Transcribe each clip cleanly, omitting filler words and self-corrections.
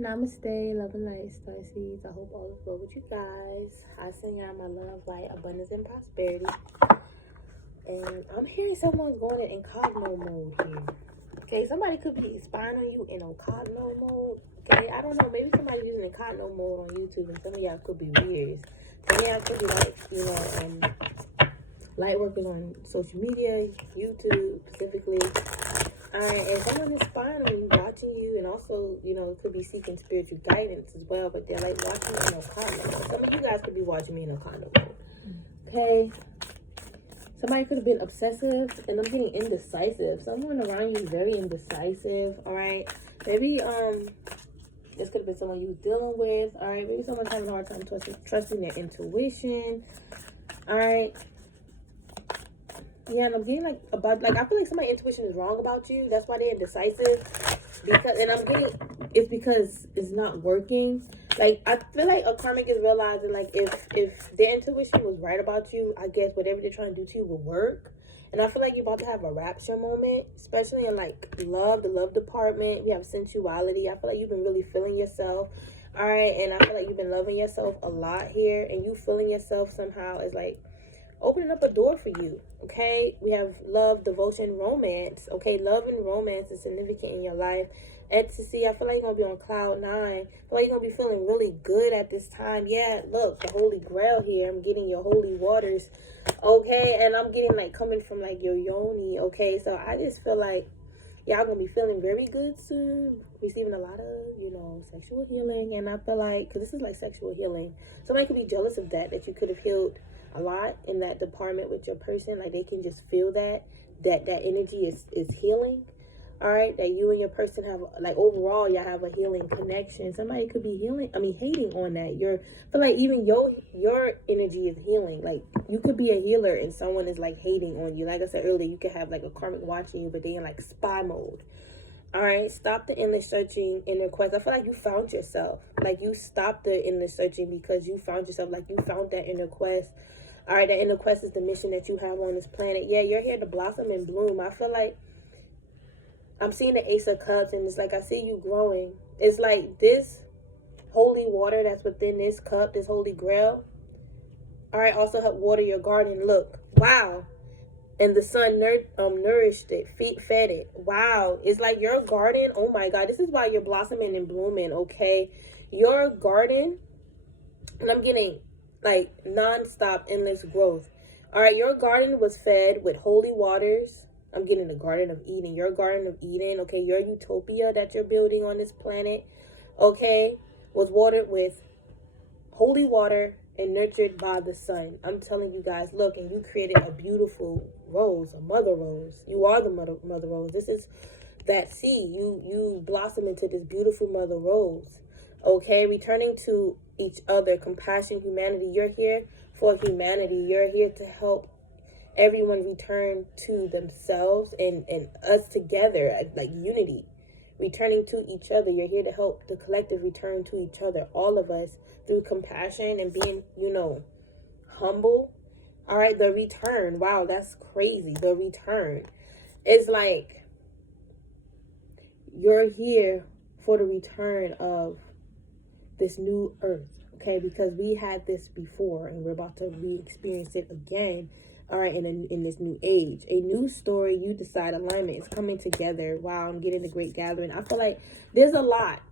Namaste, love and light, star seeds. I hope all is well with you guys. I send y'all my love, light, abundance, and prosperity. And I'm hearing someone's going in incognito mode here. Okay, somebody could be spying on you in incognito mode. Okay, I don't know. Maybe somebody's using incognito mode on YouTube, and some of y'all could be weird. Some of y'all could be like, light workers on social media, YouTube specifically. Alright, and someone is spying on you, watching you, and also, it could be seeking spiritual guidance as well, but they're like watching me in a condo. Some of you guys could be watching me in a condo. Okay. Somebody could have been obsessive, and I'm getting indecisive. Someone around you is very indecisive. Alright. Maybe this could have been someone you was dealing with. Alright, maybe someone's having a hard time trusting their intuition. Alright. Yeah, and I'm getting I feel like somebody's intuition is wrong about you. That's why they're indecisive. It's because it's not working. Like, I feel like a karmic is realizing, like, if their intuition was right about you, I guess whatever they're trying to do to you will work. And I feel like you're about to have a rapture moment, especially in, like, love, the love department. We have sensuality. I feel like you've been really feeling yourself. All right, and I feel like you've been loving yourself a lot here. And you feeling yourself somehow is, like, opening up a door for you. Okay, we have love, devotion, romance. Okay, love and romance is significant in your life. Ecstasy, I feel like you're gonna be on cloud 9. I feel like you're gonna be feeling really good at this time. Yeah, look, the holy grail here. I'm getting your holy waters. Okay, and I'm getting like coming from like your yoni. Okay, so I just feel like y'all gonna be feeling very good soon, receiving a lot of sexual healing. And I feel like, because this is like sexual healing, somebody could be jealous of that you could have healed a lot in that department with your person. Like, they can just feel that energy is healing. All right, that you and your person have, like, overall y'all have a healing connection. Somebody could be hating on that. I feel like even your energy is healing. Like, you could be a healer and someone is like hating on you. Like I said earlier, you could have like a karmic watching you, but they in like spy mode. All right, stop the endless searching, inner quest. I feel like you found yourself. Like, you stopped the endless searching because you found yourself. Like, you found that inner quest. All right, that inner quest is the mission that you have on this planet. Yeah, you're here to blossom and bloom. I feel like I'm seeing the Ace of Cups, and it's like I see you growing. It's like this holy water that's within this cup, this holy grail. All right, also help water your garden. Look, wow. And the sun nourished it, fed it. Wow. It's like your garden. Oh my God. This is why you're blossoming and blooming, okay? Your garden, and I'm getting like non-stop endless growth. All right, your garden was fed with holy waters. I'm getting the Garden of Eden. Your Garden of Eden, okay? Your utopia that you're building on this planet, okay, was watered with holy water and nurtured by the sun. I'm telling you guys, look, and you created a beautiful rose, a mother rose. You are the mother rose. This is that seed. You blossom into this beautiful mother rose. Okay, returning to each other, compassion, humanity. You're here for humanity. You're here to help everyone return to themselves and us together, like unity. Returning to each other. You're here to help the collective return to each other, all of us, through compassion and being, humble. All right, the return. Wow, that's crazy. The return. It's like you're here for the return of this new earth, okay? Because we had this before and we're about to re-experience it again. All right, in this new age, a new story, you decide, alignment is coming together. Wow, I'm getting the great gathering. I feel like there's a lot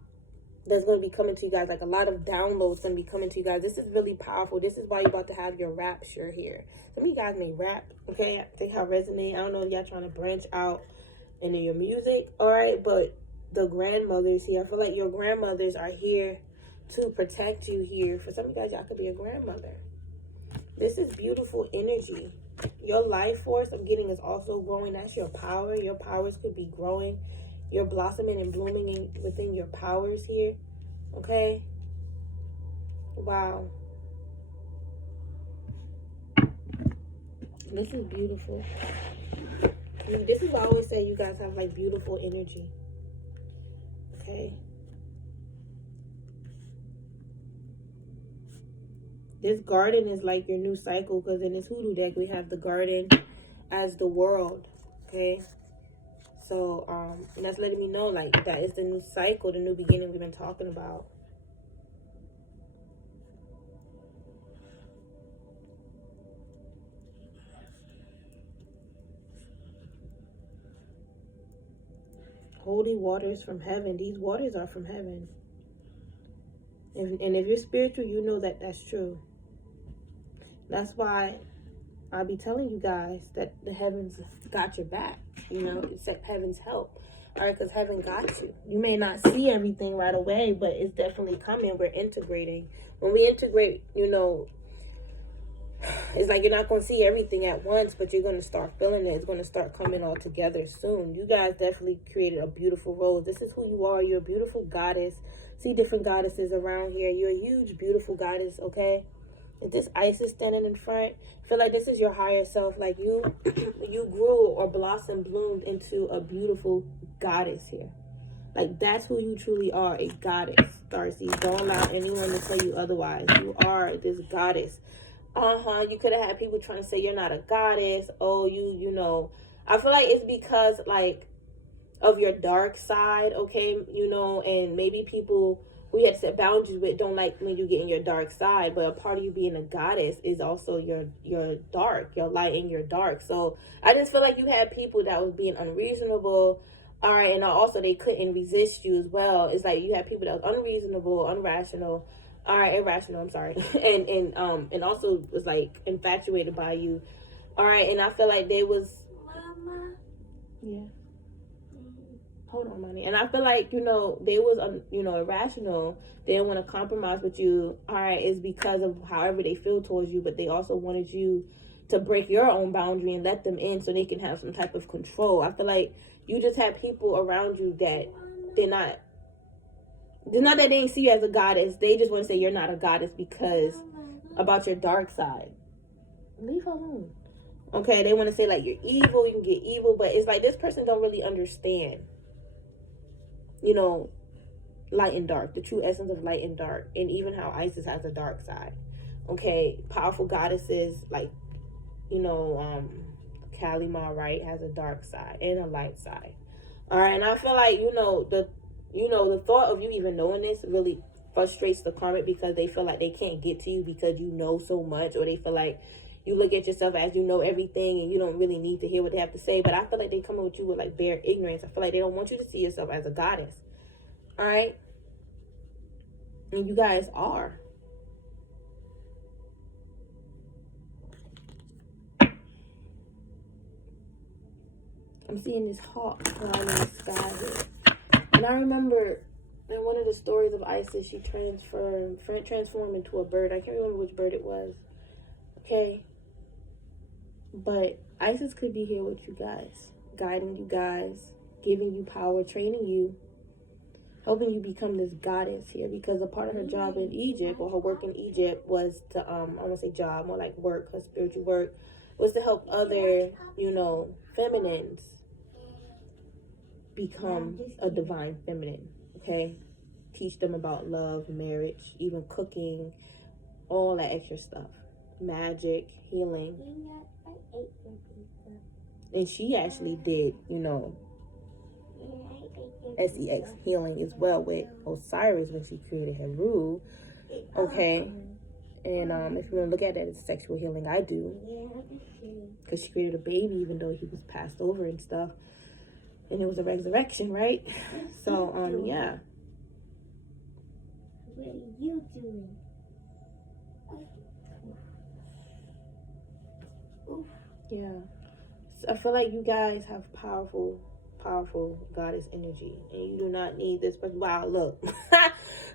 that's going to be coming to you guys, like a lot of downloads going to be coming to you guys. This is really powerful. This is why you're about to have your rapture here. Some of you guys may rap, okay? I think how resonate. I don't know if y'all trying to branch out into your music, all right? But the grandmothers here, I feel like your grandmothers are here to protect you here. For some of you guys, y'all could be a grandmother. This is beautiful energy. Your life force I'm getting is also growing. That's your power. Your powers could be growing. You're blossoming and blooming within your powers here. Okay? Wow. This is beautiful. This is why I always say you guys have like beautiful energy. Okay? This garden is like your new cycle, because in this hoodoo deck we have the garden as the world. Okay, So, and that's letting me know, like, that is the new cycle, the new beginning we've been talking about. Holy waters from heaven. These waters are from heaven. And if you're spiritual, you know that that's true. That's why I'll be telling you guys that the heavens got your back. You know, it's like heaven's help. All right, because heaven got you. You may not see everything right away, but it's definitely coming. We're integrating. When we integrate, you know, it's like you're not going to see everything at once, but you're going to start feeling it. It's going to start coming all together soon. You guys definitely created a beautiful rose. This is who you are. You're a beautiful goddess. See different goddesses around here. You're a huge, beautiful goddess, okay? If this Isis standing in front, feel like this is your higher self. Like you grew or blossomed, bloomed into a beautiful goddess here. Like that's who you truly are, a goddess, Darcy. Don't allow anyone to tell you otherwise. You are this goddess. You could have had people trying to say you're not a goddess. Oh, you know. I feel like it's because, like, of your dark side, okay? You know, and maybe people who you had to set boundaries with don't like when you get in your dark side. But a part of you being a goddess is also your dark, your light and your dark. So I just feel like you had people that was being unreasonable. All right, and also they couldn't resist you as well. It's like you had people that was unreasonable, irrational, I'm sorry. and also was like infatuated by you. All right, and I feel like they was Mama. Yeah. Hold on, money. And I feel like, you know, they was irrational. They didn't want to compromise with you. All right, it's because of however they feel towards you, but they also wanted you to break your own boundary and let them in so they can have some type of control. I feel like you just have people around you that it's not that they didn't see you as a goddess. They just want to say you're not a goddess because about your dark side. Leave her alone. Okay, they want to say like you're evil, you can get evil, but it's like this person don't really understand, you know, light and dark, the true essence of light and dark, and even how Isis has a dark side. Okay, powerful goddesses like, you know, Kalima, right, has a dark side and a light side. All right, and I feel like, the thought of you even knowing this really frustrates the karmic because they feel like they can't get to you because you know so much, or they feel like you look at yourself as you know everything and you don't really need to hear what they have to say. But I feel like they come with you with like bare ignorance. I feel like they don't want you to see yourself as a goddess. All right? And you guys are. I'm seeing this hawk flying in the sky here. And I remember in one of the stories of Isis, she transformed into a bird. I can't remember which bird it was. Okay? But Isis could be here with you guys, guiding you guys, giving you power, training you, helping you become this goddess here. Because a part of her job in Egypt, or her work in Egypt, was to, I want to say job, more like work, her spiritual work, was to help other, feminines become a divine feminine, okay? Teach them about love, marriage, even cooking, all that extra stuff. Magic, healing. And she actually did, SEX healing as well with Osiris when she created Heru, okay? And if you want to look at that as sexual healing, I do. Because she created a baby even though he was passed over and stuff. And it was a resurrection, right? So, yeah. What are you doing? Yeah. So I feel like you guys have powerful goddess energy. And you do not need this person. Wow, look.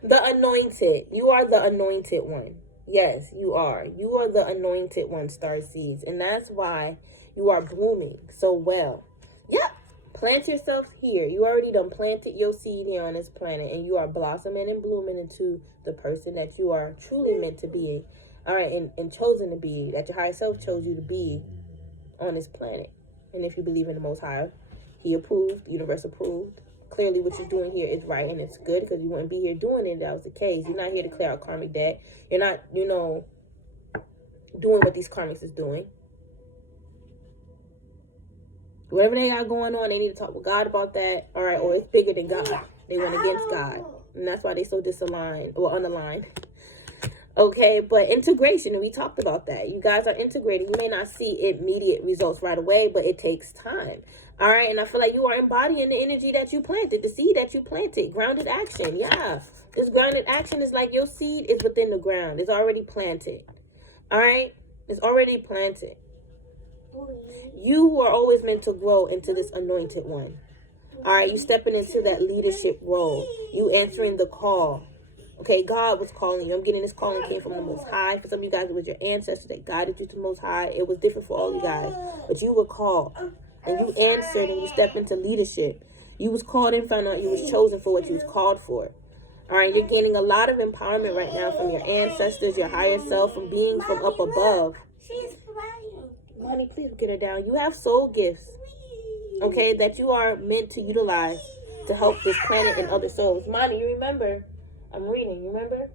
The anointed. You are the anointed one. Yes, you are. You are the anointed one, Starseeds. And that's why you are blooming so well. Yep. Plant yourself here. You already done planted your seed here on this planet. And you are blossoming and blooming into the person that you are truly meant to be. All right, and chosen to be. That your higher self chose you to be on this planet. And if you believe in the Most High, He approved, the universe approved. Clearly what you're doing here is right and it's good, because you wouldn't be here doing it if that was the case. You're not here to clear out karmic debt. You're not, doing what these karmics is doing. Whatever they got going on, they need to talk with God about that. All right, or it's bigger than God. They went against God. And that's why they so disaligned or unaligned. Okay, but integration, and we talked about that. You guys are integrating. You may not see immediate results right away, but it takes time. All right, and I feel like you are embodying the energy that you planted, the seed that you planted. Grounded action, yeah. This grounded action is like your seed is within the ground. It's already planted. All right, it's already planted. You were always meant to grow into this anointed one. All right, you stepping into that leadership role. You answering the call. Okay, God was calling you. I'm getting this calling came from the Most High. For some of you guys, it was your ancestors that guided you to the Most High. It was different for all you guys. But you were called. And you answered and you stepped into leadership. You was called and found out you was chosen for what you was called for. All right, you're gaining a lot of empowerment right now from your ancestors, your higher self, from being from up above. She's flying. Honey, please get her down. You have soul gifts, okay, that you are meant to utilize to help this planet and other souls. Monty, you remember? I'm reading, you remember?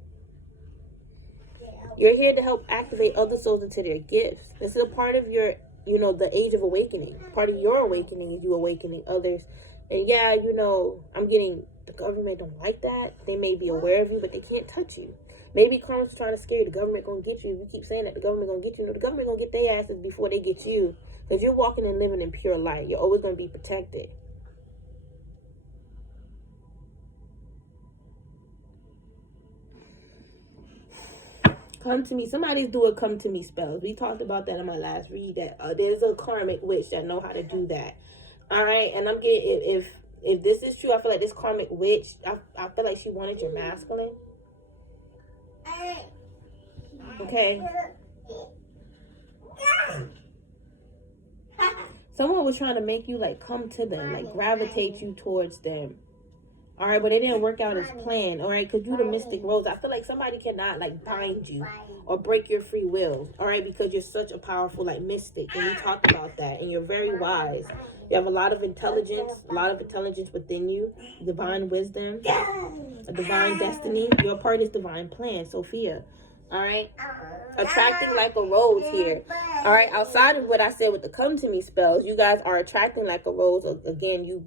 You're here to help activate other souls into their gifts. This is a part of your, you know, the age of awakening. Part of your awakening is you awakening others. And yeah, you know, I'm getting, the government don't like that. They may be aware of you, but they can't touch you. Maybe karma's trying to scare you. The government gonna get you. We keep saying that the government gonna get you. No, the government gonna get their asses before they get you. Because you're walking and living in pure light. You're always gonna be protected. Come to me. Somebody's doing come to me spells. We talked about that in my last read. That there's a karmic witch that know how to do that. All right, and I'm getting if this is true, I feel like this karmic witch. I feel like she wanted your masculine. Okay. Someone was trying to make you like come to them, like gravitate you towards them. All right, but it didn't work out as planned. All right, because you're the mystic rose. I feel like somebody cannot like bind you or break your free will. All right, because you're such a powerful like mystic, and we talked about that. And you're very wise. You have a lot of intelligence within you, divine wisdom, a divine destiny. Your part is divine plan, Sophia. All right, attracting like a rose here. All right, outside of what I said with the come to me spells, you guys are attracting like a rose. Again, you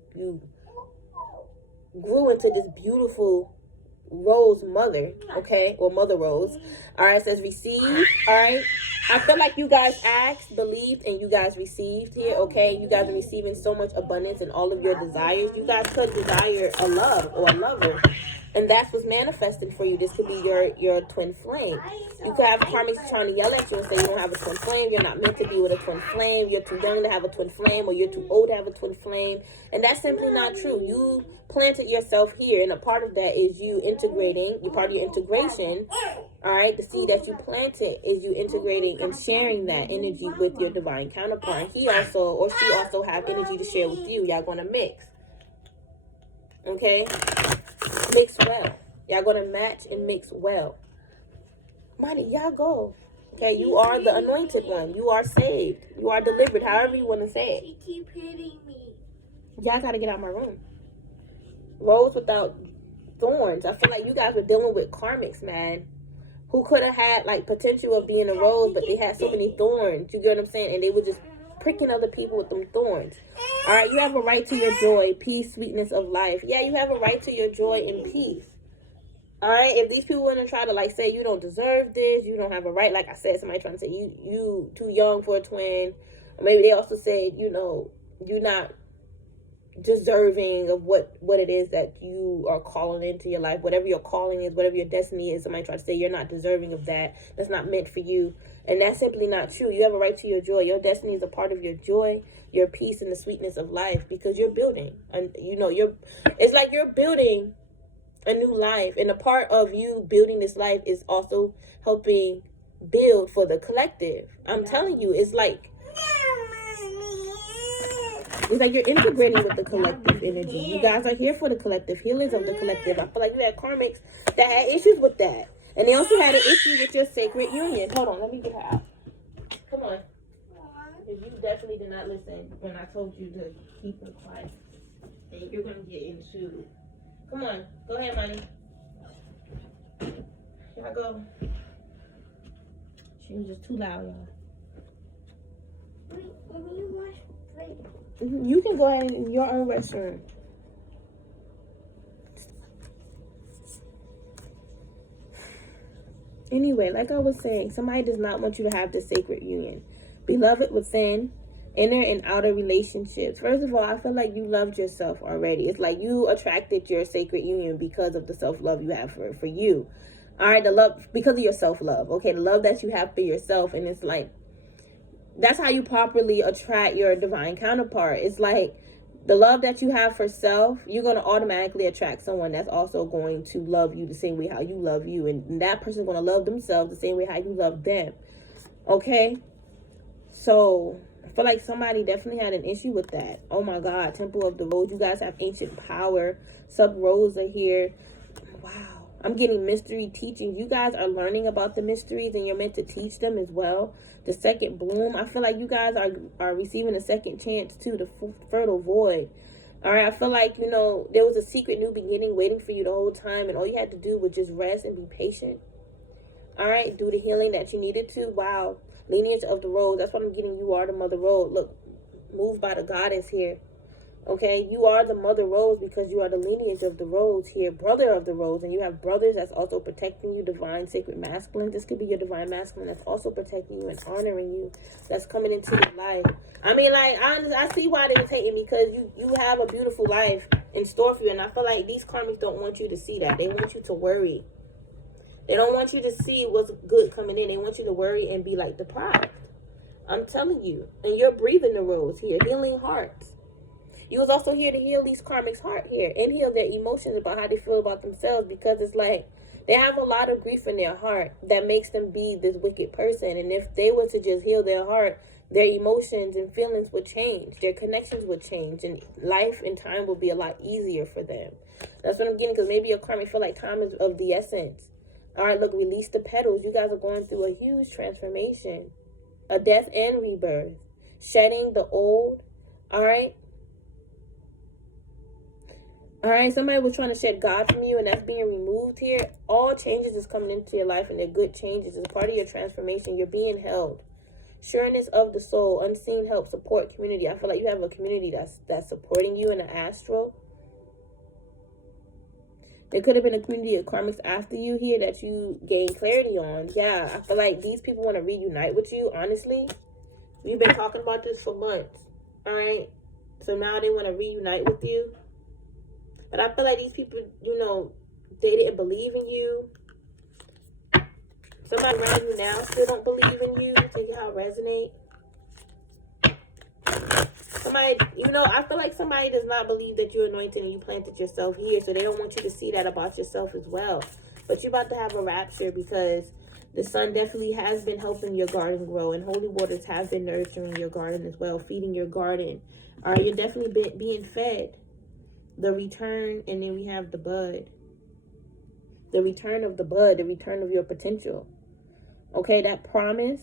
grew into this beautiful rose mother, okay, or mother rose. All right, it says receive. All right, I feel like you guys asked, believed, and you guys received here, okay? You guys are receiving so much abundance in all of your desires. You guys could desire a love or a lover, and that's what's manifesting for you. This could be your twin flame. You could have karmics trying to yell at you and say you don't have a twin flame. You're not meant to be with a twin flame. You're too young to have a twin flame, or you're too old to have a twin flame. And that's simply not true. You planted yourself here, and a part of that is you integrating. You're part of your integration. All right, the seed that you planted is you integrating and sharing that energy with your divine counterpart. And he also, or she also have energy to share with you. Y'all gonna mix. Okay? Mix well. Y'all gonna match and mix well. Money, y'all go. Okay, you are the anointed one. You are saved. You are delivered, however you want to say it. She keep hitting me. Y'all gotta get out of my room. Rose without thorns. I feel like you guys were dealing with karmics, man, who could have had like potential of being a rose, but they had so many thorns. You get what I'm saying? And they were just pricking other people with them thorns. All right, you have a right to your joy, peace, sweetness of life. Yeah, you have a right to your joy and peace. All right, if these people want to try to like say you don't deserve this, you don't have a right. Like I said, somebody trying to say you too young for a twin. Or maybe they also said, you know, you're not deserving of what it is that you are calling into your life. Whatever your calling is, whatever your destiny is, somebody try to say you're not deserving of that. That's not meant for you. And that's simply not true. You have a right to your joy. Your destiny is a part of your joy, your peace, and the sweetness of life, because you're building. And you know, it's like you're building a new life. And a part of you building this life is also helping build for the collective. I'm telling you, it's like you're integrating with the collective energy. You guys are here for the collective healings of the collective. I feel like you had karmics that had issues with that. And they also had an issue with your sacred union. Hold on, let me get her out. Come on. Because you definitely did not listen when I told you to keep her quiet. And you're going to get into... Come on. Go ahead, honey. Here I go. She was just too loud, y'all. When you wash plate. You can go ahead in your own restroom. Anyway, like I was saying, somebody does not want you to have this sacred union. Beloved within, inner and outer relationships. First of all, I feel like you loved yourself already. It's like you attracted your sacred union because of the self-love you have for you. All right, the love, because of your self-love. Okay, the love that you have for yourself. And it's like, that's how you properly attract your divine counterpart. It's like the love that you have for self, you're going to automatically attract someone that's also going to love you the same way how you love you. And that person's going to love themselves the same way how you love them. Okay? So I feel like somebody definitely had an issue with that. Oh my God, Temple of the Rose. You guys have ancient power. Sub-Rose are here. Wow. I'm getting mystery teaching. You guys are learning about the mysteries and you're meant to teach them as well. The second bloom. I feel like you guys are receiving a second chance too. The fertile void. All right. I feel like, you know, there was a secret new beginning waiting for you the whole time. And all you had to do was just rest and be patient. All right. Do the healing that you needed to. Wow. Lineage of the Rose. That's what I'm getting. You are the Mother Rose. Look, moved by the goddess here. Okay, you are the Mother Rose because you are the lineage of the Rose here, brother of the Rose, and you have brothers that's also protecting you, divine, sacred, masculine. This could be your divine masculine that's also protecting you and honoring you, that's coming into your life. I mean, like, I see why they was hating me, because you have a beautiful life in store for you, and I feel like these karmics don't want you to see that. They want you to worry. They don't want you to see what's good coming in. They want you to worry and be, like, deprived. I'm telling you. And you're breathing the Rose here, healing hearts. You was also here to heal these karmics' heart here and heal their emotions about how they feel about themselves, because it's like they have a lot of grief in their heart that makes them be this wicked person. And if they were to just heal their heart, their emotions and feelings would change. Their connections would change. And life and time will be a lot easier for them. That's what I'm getting, because maybe your karmic feel like time is of the essence. All right, look, release the petals. You guys are going through a huge transformation. A death and rebirth. Shedding the old. All right. All right, somebody was trying to shed God from you, and that's being removed here. All changes is coming into your life, and they're good changes. It's part of your transformation. You're being held. Sureness of the soul, unseen help, support, community. I feel like you have a community that's supporting you in the astral. There could have been a community of karmics after you here that you gain clarity on. Yeah, I feel like these people want to reunite with you, honestly. We've been talking about this for months, all right? So now they want to reunite with you. But I feel like these people, you know, they didn't believe in you. Somebody around you now still don't believe in you. Take it how it resonates. Somebody, you know, I feel like somebody does not believe that you're anointed and you planted yourself here. So they don't want you to see that about yourself as well. But you're about to have a rapture, because the sun definitely has been helping your garden grow. And holy waters have been nurturing your garden as well, feeding your garden. All right, you're definitely being fed. The return, and then we have the bud. The return of the bud, the return of your potential. Okay, that promise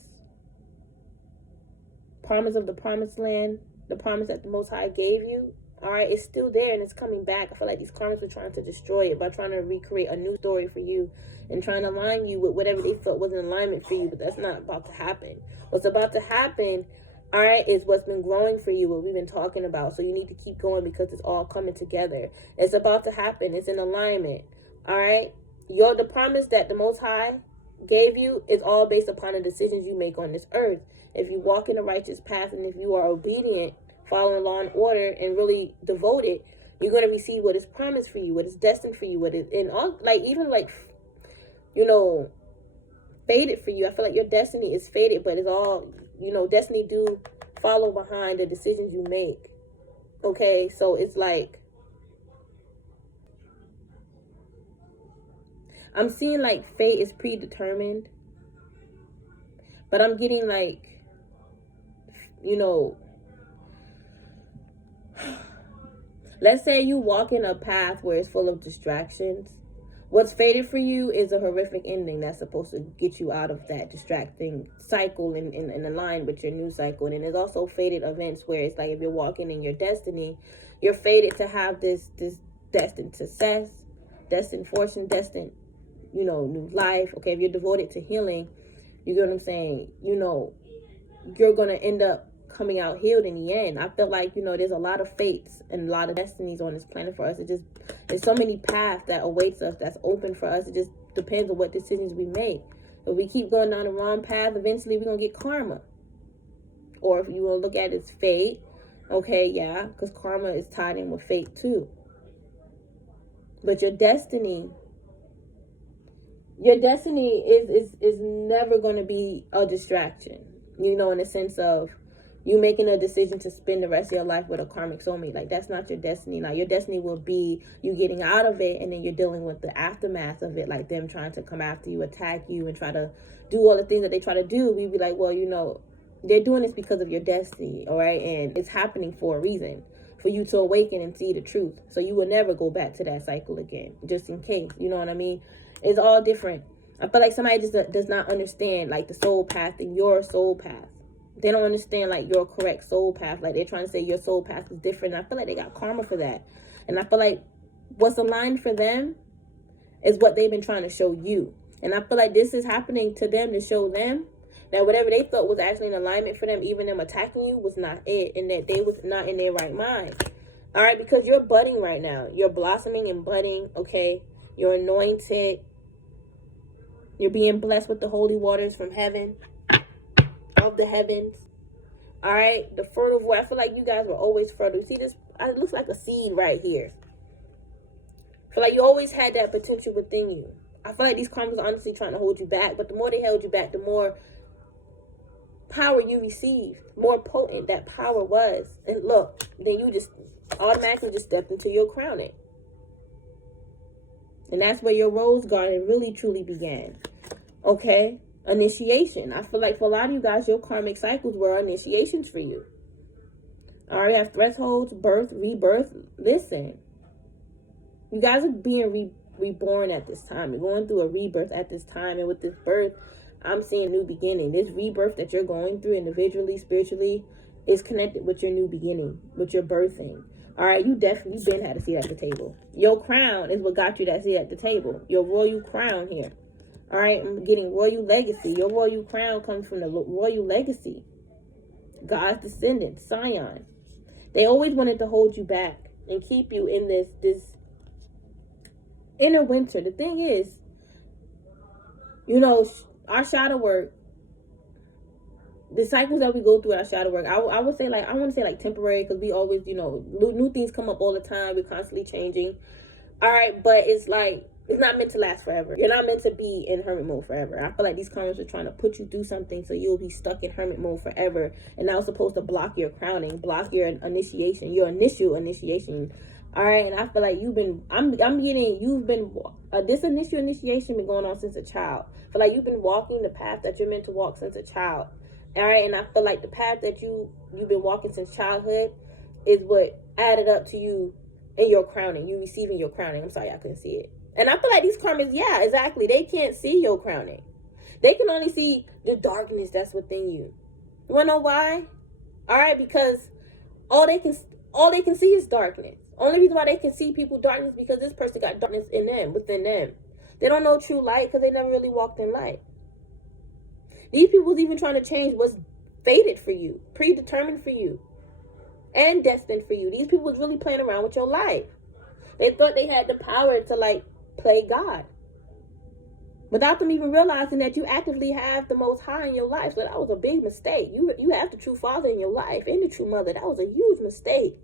of the promised land, the promise that the Most High gave you, all right, it's still there and it's coming back. I feel like these karmics were trying to destroy it by trying to recreate a new story for you and trying to align you with whatever they felt was in alignment for you, but that's not about to happen. What's about to happen, all right, is what's been growing for you, what we've been talking about. So you need to keep going, because it's all coming together. It's about to happen. It's in alignment. All right. The promise that the Most High gave you is all based upon the decisions you make on this earth. If you walk in a righteous path and if you are obedient, following law and order, and really devoted, you're going to receive what is promised for you, what is destined for you, what is in all, like, even like, you know, fated for you. I feel like your destiny is fated, but it's all, you know, destiny do follow behind the decisions you make. Okay, so it's like, I'm seeing like fate is predetermined, but I'm getting like, you know, let's say you walk in a path where it's full of distractions. What's fated for you is a horrific ending that's supposed to get you out of that distracting cycle and align with your new cycle. And there's also fated events where it's like if you're walking in your destiny, you're fated to have this destined success, destined fortune, destined, you know, new life. Okay, if you're devoted to healing, you get what I'm saying? You know, you're going to end up coming out healed in the end. I feel like, you know, there's a lot of fates and a lot of destinies on this planet for us. There's so many paths that awaits us, that's open for us. It just depends on what decisions we make. If we keep going down the wrong path, eventually we're going to get karma. Or if you want to look at it as fate, okay, yeah, because karma is tied in with fate too. But your destiny is never going to be a distraction. You know, in the sense of you making a decision to spend the rest of your life with a karmic soulmate. Like, that's not your destiny. Now, your destiny will be you getting out of it, and then you're dealing with the aftermath of it, like them trying to come after you, attack you, and try to do all the things that they try to do. We'd be like, well, you know, they're doing this because of your destiny, all right? And it's happening for a reason, for you to awaken and see the truth. So you will never go back to that cycle again, just in case. You know what I mean? It's all different. I feel like somebody just does not understand, like, the soul path and your soul path. They don't understand, like, your correct soul path. Like, they're trying to say your soul path is different. And I feel like they got karma for that. And I feel like what's aligned for them is what they've been trying to show you. And I feel like this is happening to them to show them that whatever they thought was actually in alignment for them, even them attacking you, was not it. And that they was not in their right mind. All right? Because you're budding right now. You're blossoming and budding, okay? You're anointed. You're being blessed with the holy waters from heaven. Of the heavens. All right, the fertile void. I feel like you guys were always fertile. See this? It looks like a seed right here. I feel like you always had that potential within you. I feel like these karmas are honestly trying to hold you back, but the more they held you back, the more power you received, more potent that power was. And look, then you just automatically just stepped into your crowning. And that's where your rose garden really truly began. Okay? Initiation. I feel like for a lot of you guys, your karmic cycles were initiations for you. All right, have thresholds, birth, rebirth. Listen, you guys are being reborn at this time. You're going through a rebirth at this time. And with this birth, I'm seeing a new beginning. This rebirth that you're going through individually, spiritually, is connected with your new beginning, with your birthing. All right, you definitely been had a seat at the table. Your crown is what got you that seat at the table. Your royal crown here. All right, I'm getting royal legacy. Your royal crown comes from the royal legacy. God's descendant, SCION. They always wanted to hold you back and keep you in this inner winter. The thing is, you know, our shadow work, the cycles that we go through our shadow work, I would say, like, I want to say like temporary, because we always, you know, new things come up all the time. We're constantly changing. All right, but it's like, it's not meant to last forever. You're not meant to be in hermit mode forever. I feel like these karmas are trying to put you through something so you'll be stuck in hermit mode forever. And now it's supposed to block your crowning, block your initiation, your initial initiation. All right, and I feel like this initial initiation been going on since a child. I feel like you've been walking the path that you're meant to walk since a child. All right, and I feel like the path that you've been walking since childhood is what added up to you in your crowning, you receiving your crowning. I'm sorry, I couldn't see it. And I feel like these karmas, yeah, exactly. They can't see your crowning. They can only see the darkness that's within you. You wanna know why? All right, because all they can see is darkness. Only reason why they can see people darkness because this person got darkness in them, within them. They don't know true light because they never really walked in light. These people's even trying to change what's fated for you, predetermined for you, and destined for you. These people was really playing around with your life. They thought they had the power to, like, play God, without them even realizing that you actively have the Most High in your life. So that was a big mistake. You have the true father in your life and the true mother. That was a huge mistake.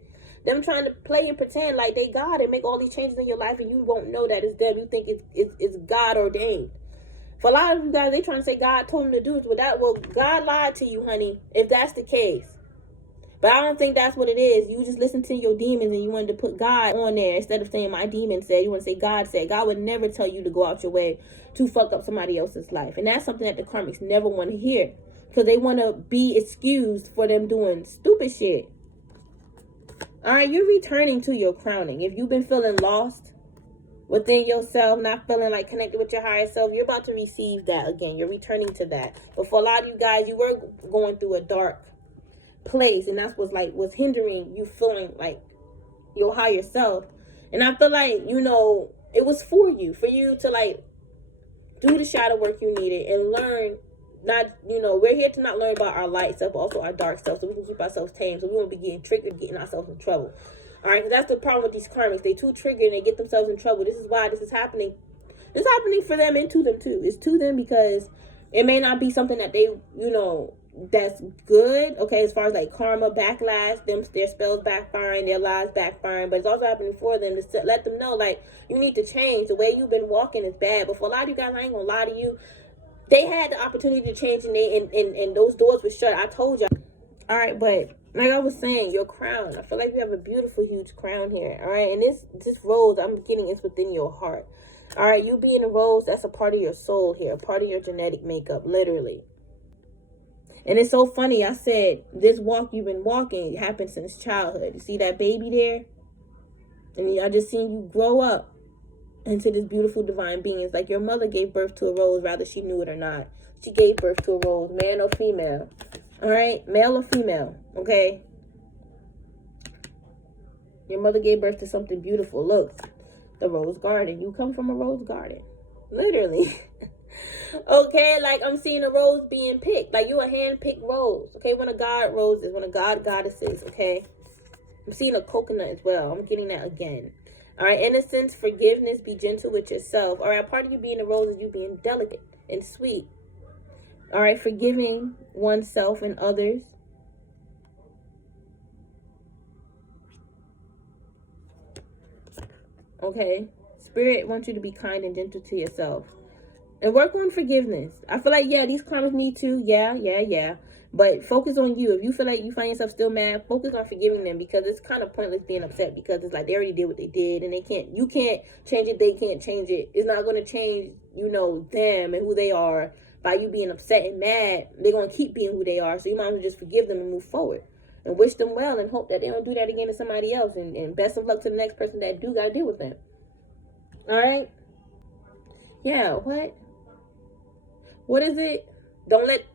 Them trying to play and pretend like they God and make all these changes in your life, and you won't know that it's them. You think it's God ordained. For a lot of you guys, they trying to say God told them to do this. Well, God lied to you, honey, if that's the case. But I don't think that's what it is. You just listen to your demons and you wanted to put God on there instead of saying my demon said. You want to say God said. God would never tell you to go out your way to fuck up somebody else's life. And that's something that the karmics never want to hear, because they want to be excused for them doing stupid shit. All right, you're returning to your crowning. If you've been feeling lost within yourself, not feeling like connected with your higher self, you're about to receive that again. You're returning to that. But for a lot of you guys, you were going through a dark place, and that's what's hindering you feeling like your higher self. And I feel like, you know, it was for you to like do the shadow work you needed and learn not, we're here to not learn about our light self, but also our dark self, so we can keep ourselves tame, so we won't be getting triggered, getting ourselves in trouble. All right, because that's the problem with these karmics. They too triggered and they get themselves in trouble. This is why this is happening. It's happening for them and to them too. It's to them because it may not be something that they, that's good, okay, as far as like karma, backlash, their spells backfiring, their lives backfiring, but it's also happening for them to let them know, like, you need to change. The way you've been walking is bad. But for a lot of you guys, I ain't gonna lie to you, they had the opportunity to change and those doors were shut. I told y'all. All right, but like I was saying, your crown, I feel like you have a beautiful, huge crown here. All right, and this rose I'm getting is within your heart. All right, you being a rose, that's a part of your soul here, a part of your genetic makeup, literally. And it's so funny, I said, this walk you've been walking happened since childhood. You see that baby there? And I just seen you grow up into this beautiful divine being. It's like your mother gave birth to a rose, whether she knew it or not. She gave birth to a rose, man or female. All right, male or female, okay? Your mother gave birth to something beautiful. Look, the rose garden. You come from a rose garden, literally. Okay, like I'm seeing a rose being picked, like you a hand-picked rose. Okay, one of God roses, one of God goddesses. Okay, I'm seeing a coconut as well. I'm getting that again. All right, innocence, forgiveness, be gentle with yourself. All right, a part of you being a rose is you being delicate and sweet. All right, forgiving oneself and others. Okay, Spirit wants you to be kind and gentle to yourself. And work on forgiveness. I feel like, yeah, these karmas need to. Yeah. But focus on you. If you feel like you find yourself still mad, focus on forgiving them, because it's kind of pointless being upset, because it's like they already did what they did and you can't change it. They can't change it. It's not going to change, them and who they are by you being upset and mad. They're going to keep being who they are. So you might as well just forgive them and move forward and wish them well and hope that they don't do that again to somebody else. And best of luck to the next person that do got to deal with them. All right. Yeah. What is it? Don't let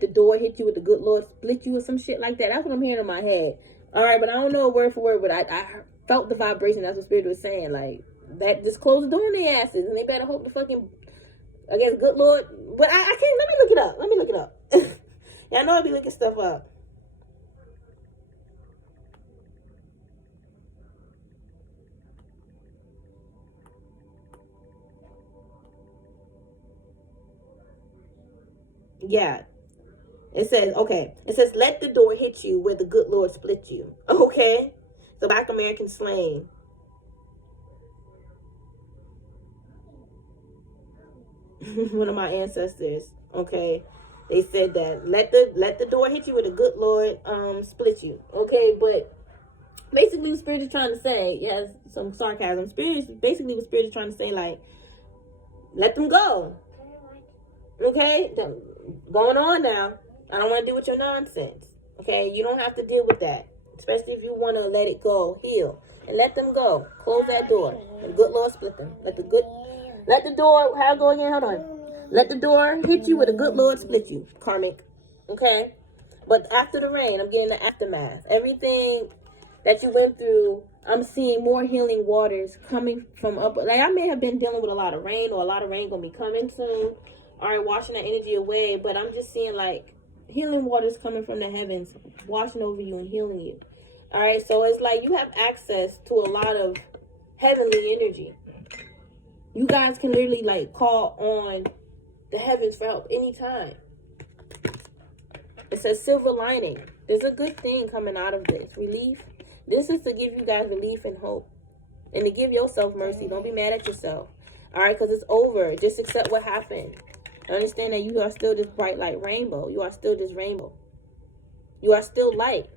the door hit you with the good Lord split you or some shit like that. That's what I'm hearing in my head. All right, but I don't know word for word, but I felt the vibration. That's what Spirit was saying. Like, that just close the door on their asses, and they better hope the fucking, I guess, good Lord. But I can't, let me look it up. Yeah, I know I'll be looking stuff up. Yeah. It says, let the door hit you where the good Lord split you. Okay? The Black American slang. One of my ancestors, okay? They said that. Let the door hit you where the good Lord split you. Okay, but basically what Spirit is trying to say, yes, some sarcasm. Basically what Spirit is trying to say, like, let them go. Okay? Going on now. I don't want to deal with your nonsense. Okay? You don't have to deal with that. Especially if you want to let it go, heal. And let them go. Close that door. And the good Lord split them. Let the door, how go again? Hold on. Let the door hit you where the good Lord split you. Karmic. Okay? But after the rain, I'm getting the aftermath. Everything that you went through, I'm seeing more healing waters coming from up. Like, I may have been dealing with a lot of rain, or a lot of rain going to be coming soon. All right, washing that energy away. But I'm just seeing, like, healing waters coming from the heavens, washing over you and healing you. All right, so it's like you have access to a lot of heavenly energy. You guys can literally, like, call on the heavens for help anytime. It says silver lining. There's a good thing coming out of this. Relief. This is to give you guys relief and hope. And to give yourself mercy. Don't be mad at yourself. All right, because it's over. Just accept what happened. Understand that you are still this bright light rainbow. You are still this rainbow. You are still light.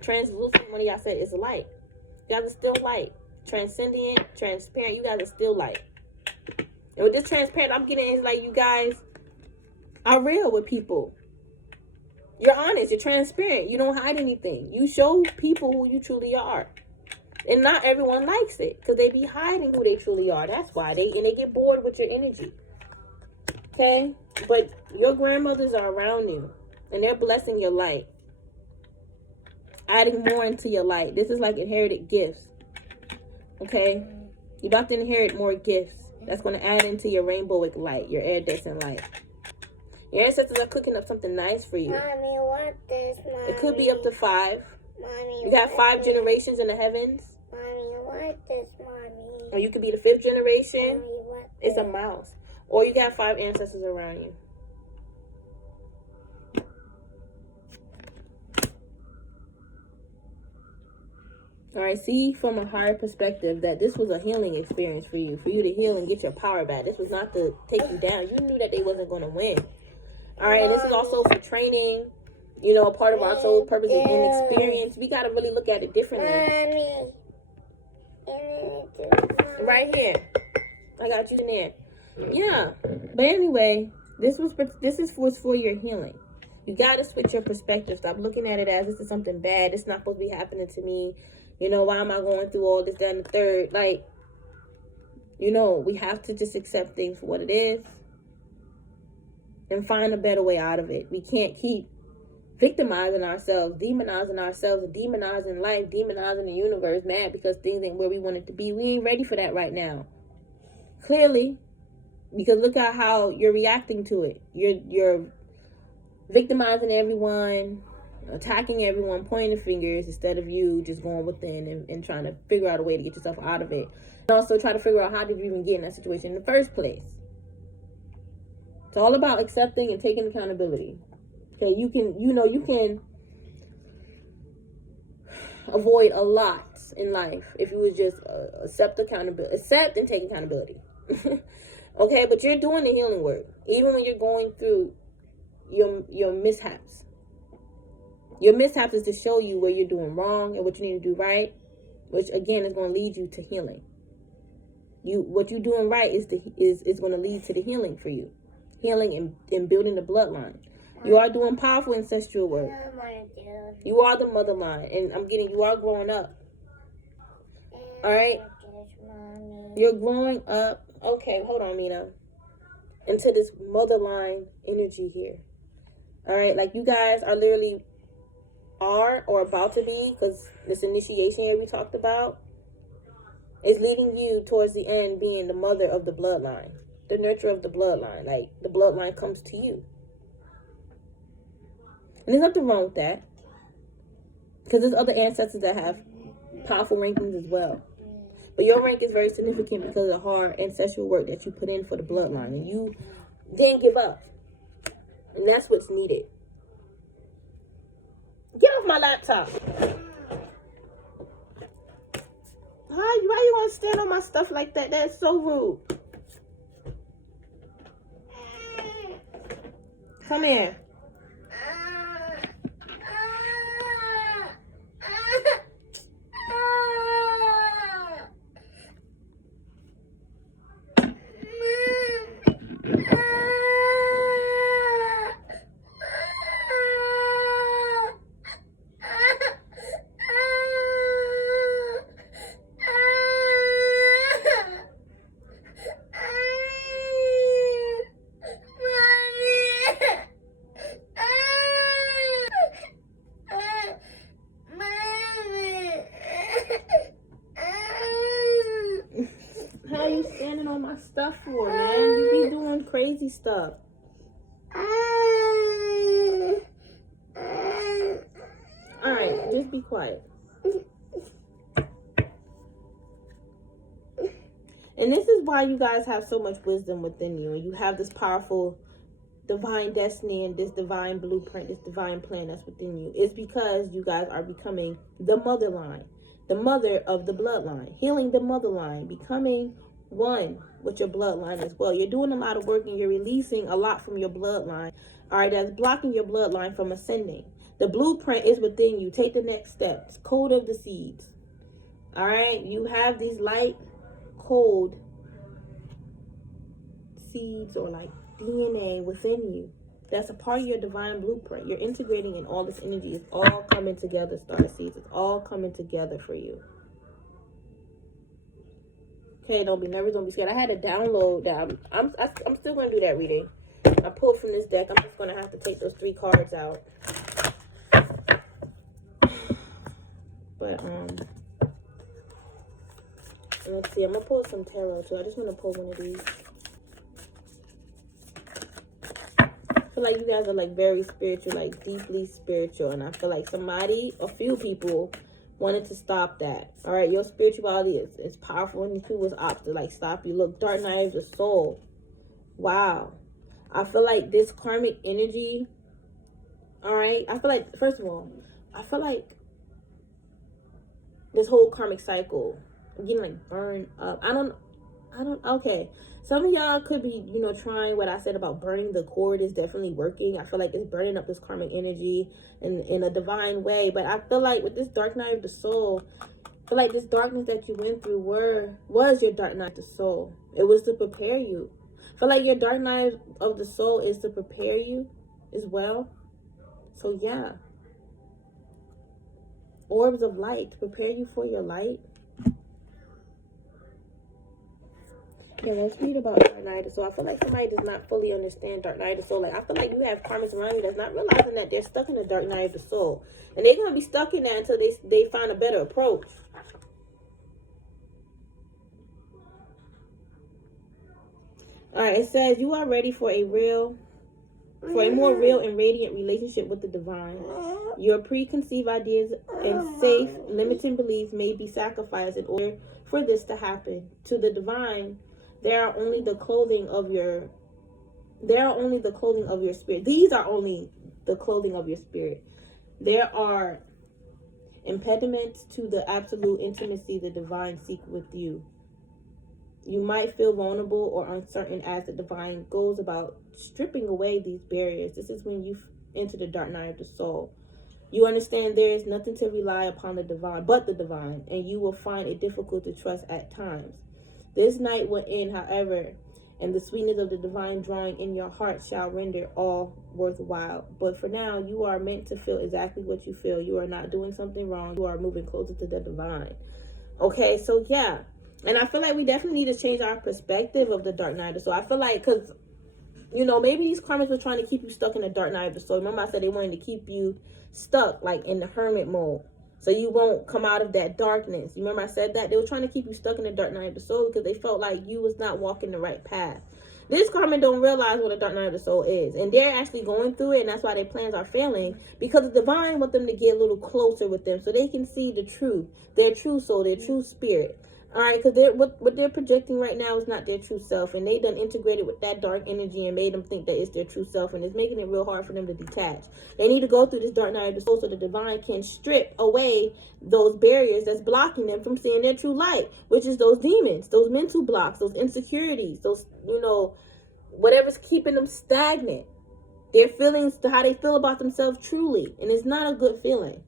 Translucent, one of y'all said, is light. You guys are still light. Transcendent, transparent. You guys are still light. And with this transparent, I'm getting is like you guys are real with people. You're honest. You're transparent. You don't hide anything. You show people who you truly are. And not everyone likes it, because they be hiding who they truly are. That's why they get bored with your energy. Okay? But your grandmothers are around you, and they're blessing your light. Adding more into your light. This is like inherited gifts. Okay? You're about to inherit more gifts. That's going to add into your rainbowic light, your iridescent light. Your ancestors are cooking up something nice for you. Mommy, what this, Mommy? It could be up to 5. Mommy, You got 5 generations in the heavens. Mommy, what this, Mommy? Or you could be the 5th generation. Mommy, what It's a mouse. Or you got 5 ancestors around you. All right, see from a higher perspective that this was a healing experience for you to heal and get your power back. This was not to take you down. You knew that they wasn't going to win. All right, and this is also for training. You know, a part of our soul purpose and experience. We got to really look at it differently. Mommy. Right here. I got you in there. Yeah. But anyway, this was for your healing. You got to switch your perspective. Stop looking at it as this is something bad. It's not supposed to be happening to me. You know, why am I going through all this, that, and the third? Like, you know, we have to just accept things for what it is and find a better way out of it. We can't keep victimizing ourselves, demonizing ourselves, demonizing life, demonizing the universe, mad because things ain't where we want it to be. We ain't ready for that right now. Clearly, because look at how you're reacting to it. You're victimizing everyone, attacking everyone, pointing fingers instead of you just going within and trying to figure out a way to get yourself out of it. And also try to figure out how did you even get in that situation in the first place. It's all about accepting and taking accountability. Okay, you can avoid a lot in life if you would just accept and take accountability. Okay, but you're doing the healing work even when you're going through your mishaps. Your mishaps is to show you where you're doing wrong and what you need to do right, which again is going to lead you to healing. What you're doing right is going to lead to the healing for you, healing and building the bloodline. You are doing powerful ancestral work. You are the mother line, and you are growing up. All right, you're growing up. Okay, hold on, Mina. Into this mother line energy here. All right, like you guys are literally or about to be, because this initiation here we talked about is leading you towards the end being the mother of the bloodline, the nurturer of the bloodline. Like the bloodline comes to you. And there's nothing wrong with that, because there's other ancestors that have powerful rankings as well. But your rank is very significant because of the hard ancestral work that you put in for the bloodline. And you didn't give up. And that's what's needed. Get off my laptop. Why you want to stand on my stuff like that? That's so rude. Come here. How you standing on my stuff for, man? You be doing crazy stuff. Alright, just be quiet. And this is why you guys have so much wisdom within you. And you have this powerful divine destiny and this divine blueprint, this divine plan that's within you. It's because you guys are becoming the mother line, the mother of the bloodline, healing the mother line, becoming one with your bloodline as well. You're doing a lot of work and you're releasing a lot from your bloodline. All right, that's blocking your bloodline from ascending. The blueprint is within you. Take the next steps. Code of the seeds. All right, you have these light code seeds or like DNA within you. That's a part of your divine blueprint. You're integrating in all this energy. It's all coming together, star seeds. It's all coming together for you. Okay, don't be nervous, don't be scared. I had a download that I'm still going to do that reading. I pulled from this deck. I'm just going to have to take those 3 cards out. But Let's see. I'm going to pull some tarot, too. I just want to pull one of these. I feel like you guys are, like, very spiritual, like, deeply spiritual. And I feel like somebody, a few people, wanted to stop that. All right? Your spirituality is powerful, and who was opted to, like, stop you. Look, Dark Night of the Soul. Wow. I feel like this karmic energy, all right? I feel like, first of all, I feel like this whole karmic cycle, I'm getting, like, burned up. Okay. Some of y'all could be, you know, trying what I said about burning the cord is definitely working. I feel like it's burning up this karmic energy in a divine way. But I feel like with this Dark Night of the Soul, I feel like this darkness that you went through was your Dark Night of the Soul. It was to prepare you. I feel like your Dark Night of the Soul is to prepare you as well. So, yeah. Orbs of light to prepare you for your light. Yeah, let's read about Dark Night of the Soul. I feel like somebody does not fully understand Dark Night of the Soul. Like, I feel like you have karmics around you that's not realizing that they're stuck in the Dark Night of the Soul. And they're going to be stuck in that until they find a better approach. Alright, it says, you are ready for a more real and radiant relationship with the divine. Your preconceived ideas and safe, limiting beliefs may be sacrificed in order for this to happen. To the divine, there are only the clothing of your spirit. These are only the clothing of your spirit. There are impediments to the absolute intimacy the divine seek with you. You might feel vulnerable or uncertain as the divine goes about stripping away these barriers. This is when you enter the Dark Night of the Soul. You understand there is nothing to rely upon the divine but the divine, and you will find it difficult to trust at times. This night will end, however, and the sweetness of the divine drawing in your heart shall render all worthwhile. But for now, you are meant to feel exactly what you feel. You are not doing something wrong. You are moving closer to the divine. Okay, so yeah. And I feel like we definitely need to change our perspective of the Dark Night of the Soul. I feel like, because, you know, maybe these karmics were trying to keep you stuck in the Dark Night of the Soul. Remember I said they wanted to keep you stuck, like, in the hermit mode, so you won't come out of that darkness. You remember I said that? They were trying to keep you stuck in the Dark Night of the Soul because they felt like you was not walking the right path. This karmic don't realize what a Dark Night of the Soul is. And they're actually going through it, and that's why their plans are failing. Because the divine want them to get a little closer with them so they can see the truth. Their true soul, their true spirit. Alright, because what they're projecting right now is not their true self. And they done integrated with that dark energy and made them think that it's their true self. And it's making it real hard for them to detach. They need to go through this Dark Night of the Soul so the divine can strip away those barriers that's blocking them from seeing their true light. Which is those demons, those mental blocks, those insecurities, those, you know, whatever's keeping them stagnant. Their feelings, how they feel about themselves truly. And it's not a good feeling.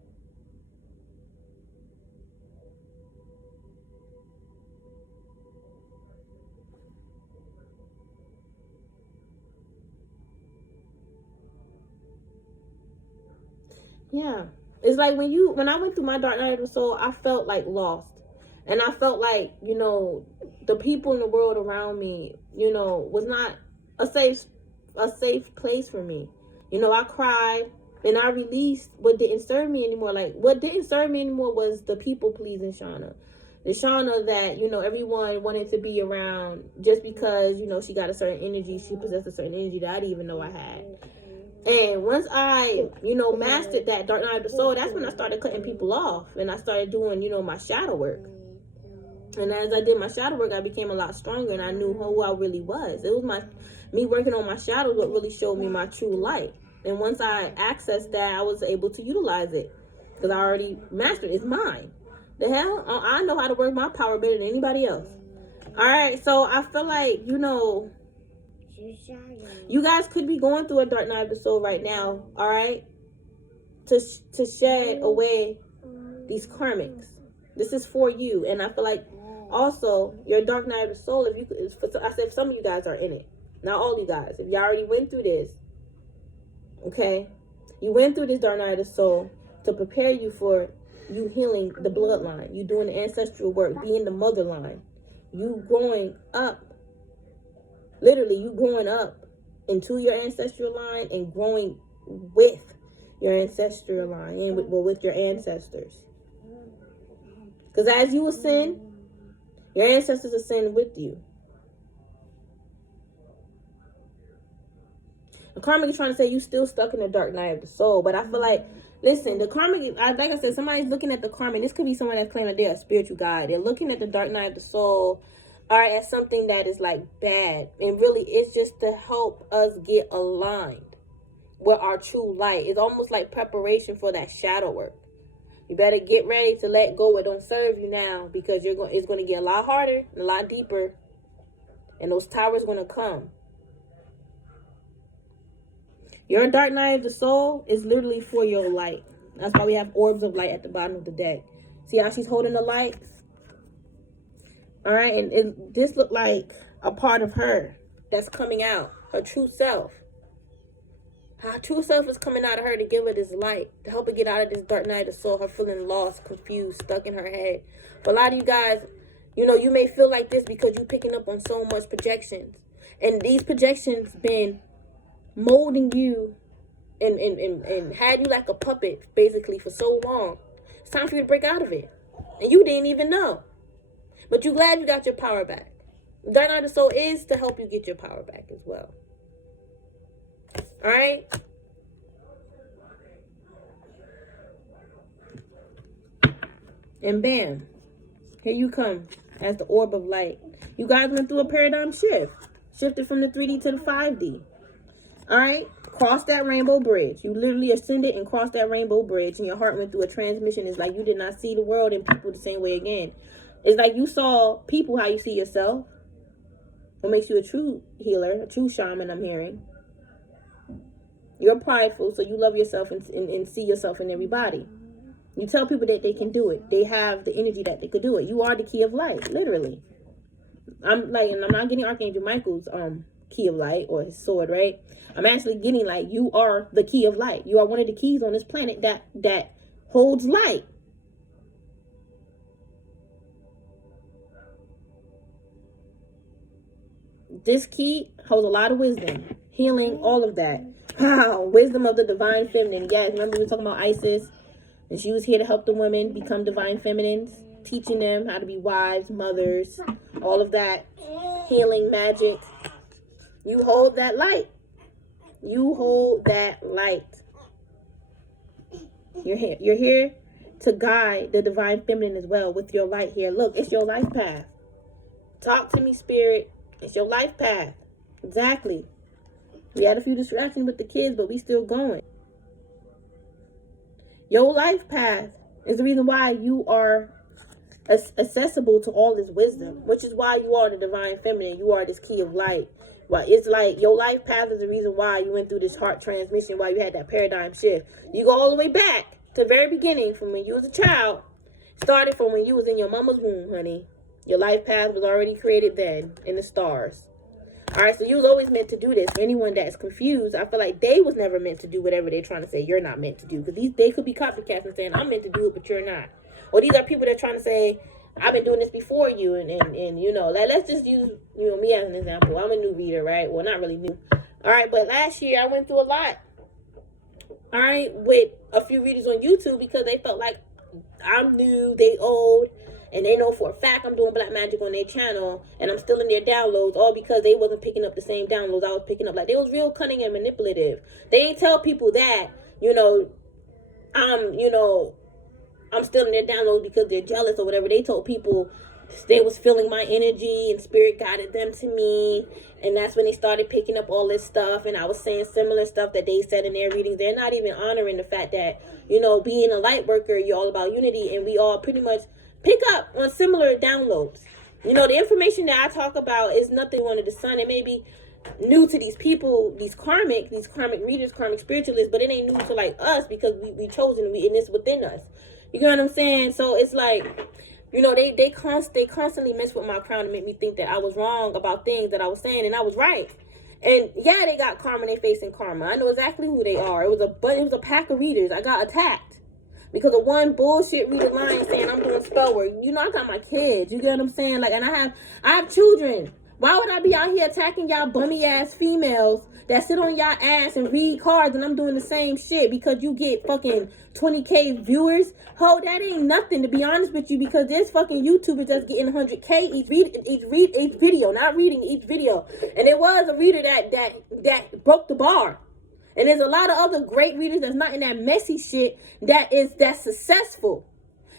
Yeah. It's like when I went through my Dark Night of the Soul, I felt like lost. And I felt like, you know, the people in the world around me, you know, was not a safe place for me. You know, I cried and I released what didn't serve me anymore. Like, what didn't serve me anymore was the people pleasing Shauna. The Shauna that, you know, everyone wanted to be around just because, you know, she got a certain energy. She possessed a certain energy that I didn't even know I had. And once I, you know, mastered that Dark Night of the Soul, that's when I started cutting people off. And I started doing, you know, my shadow work. And as I did my shadow work, I became a lot stronger. And I knew who I really was. It was me working on my shadows what really showed me my true light. And once I accessed that, I was able to utilize it. Because I already mastered it. It's mine. The hell? I know how to work my power better than anybody else. Alright, so I feel like, you know, you guys could be going through a Dark Night of the Soul right now, all right? To shed away these karmics. This is for you. And I feel like also your Dark Night of the Soul, I said some of you guys are in it. Not all you guys. If you already went through this, okay? You went through this Dark Night of the Soul to prepare you for you healing the bloodline. You doing the ancestral work, being the mother line. You growing up. Literally, you growing up into your ancestral line and growing with your ancestral line and with your ancestors. Because as you ascend, Your ancestors ascend with you. The karmic is trying to say you still stuck in the dark night of the soul. But I feel like, listen, the karmic, like I said, somebody's looking at the karmic. This could be someone that's claiming they're a spiritual guide. They're looking at the dark night of the soul, or as something that is like bad. And really, it's just to help us get aligned with our true light. It's almost like preparation for that shadow work. You better get ready to let go what don't serve you now, because it's going to get a lot harder and a lot deeper. And those towers going to come. Your dark night of the soul is literally for your light. That's why we have orbs of light at the bottom of the deck. See how she's holding the light? All right, and this looked like a part of her that's coming out, her true self. Her true self is coming out of her to give her this light, to help her get out of this dark night of the soul, her feeling lost, confused, stuck in her head. For a lot of you guys, you know, you may feel like this because you're picking up on so much projections. And these projections been molding you and had you like a puppet basically for so long. It's time for you to break out of it, and you didn't even know, but you're glad you got your power back. Dark night of the soul is to help you get your power back as well. All right, and bam, here you come as the orb of light. You guys went through a paradigm shift, shifted from the 3D to the 5D. All right, cross that rainbow bridge. You literally ascended and crossed that rainbow bridge, and your heart went through a transmission. It's like you did not see the world and people the same way again. It's like you saw people how you see yourself. What makes you a true healer, a true shaman, I'm hearing. You're prideful, so you love yourself and see yourself in everybody. You tell people that they can do it. They have the energy that they could do it. You are the key of light, literally. And I'm not getting Archangel Michael's key of light or his sword, right? I'm actually getting like you are the key of light. You are one of the keys on this planet that holds light. This key holds a lot of wisdom, healing, all of that. Wow, wisdom of the divine feminine. Yes, remember we were talking about Isis, and she was here to help the women become divine feminines, teaching them how to be wives, mothers, all of that, healing, magic. You hold that light. You hold that light. You're here to guide the divine feminine as well with your light here. Look, it's your life path. Talk to me, spirit. It's your life path. Exactly. We had a few distractions with the kids, but we still going. Your life path is the reason why you are accessible to all this wisdom, which is why you are the divine feminine. You are this key of light. Well, it's like your life path is the reason why you went through this heart transmission, why you had that paradigm shift. You go all the way back to the very beginning, from when you was a child. Started from when you was in your mama's womb, honey. Your life path was already created then in the stars. All right, so you was always meant to do this. Anyone that is confused, I feel like they was never meant to do whatever they're trying to say you're not meant to do. Because they could be copycats and saying, I'm meant to do it, but you're not. Or these are people that are trying to say, I've been doing this before you. And you know, let's just use, you know, me as an example. I'm a new reader, right? Well, not really new. All right, but last year I went through a lot. All right, with a few readers on YouTube because they felt like I'm new, they old. And they know for a fact I'm doing black magic on their channel, and I'm still in their downloads, all because they wasn't picking up the same downloads I was picking up. Like, they was real cunning and manipulative. They ain't tell people that, I'm still in their downloads because they're jealous or whatever. They told people they was feeling my energy and spirit guided them to me. And that's when they started picking up all this stuff. And I was saying similar stuff that they said in their readings. They're not even honoring the fact that, being a light worker, you're all about unity, and we all pretty much pick up on similar downloads. The information that I talk about is nothing under the sun. It may be new to these people, these karmic readers, karmic spiritualists, but it ain't new to like us because we chosen, and it's within us. You get what I'm saying? So it's like, they constantly mess with my crown and make me think that I was wrong about things that I was saying, and I was right. And yeah, they got karma, they facing karma. I know exactly who they are. It was a pack of readers. I got attacked because of one bullshit reader line saying I'm doing spell work. I got my kids. You get what I'm saying? Like, and I have children. Why would I be out here attacking y'all bummy ass females that sit on y'all ass and read cards and I'm doing the same shit because you get fucking 20K viewers? Ho, that ain't nothing, to be honest with you, because there's fucking YouTubers that's getting 100K each video, not reading each video. And there was a reader that broke the bar. And there's a lot of other great readers that's not in that messy shit that's successful.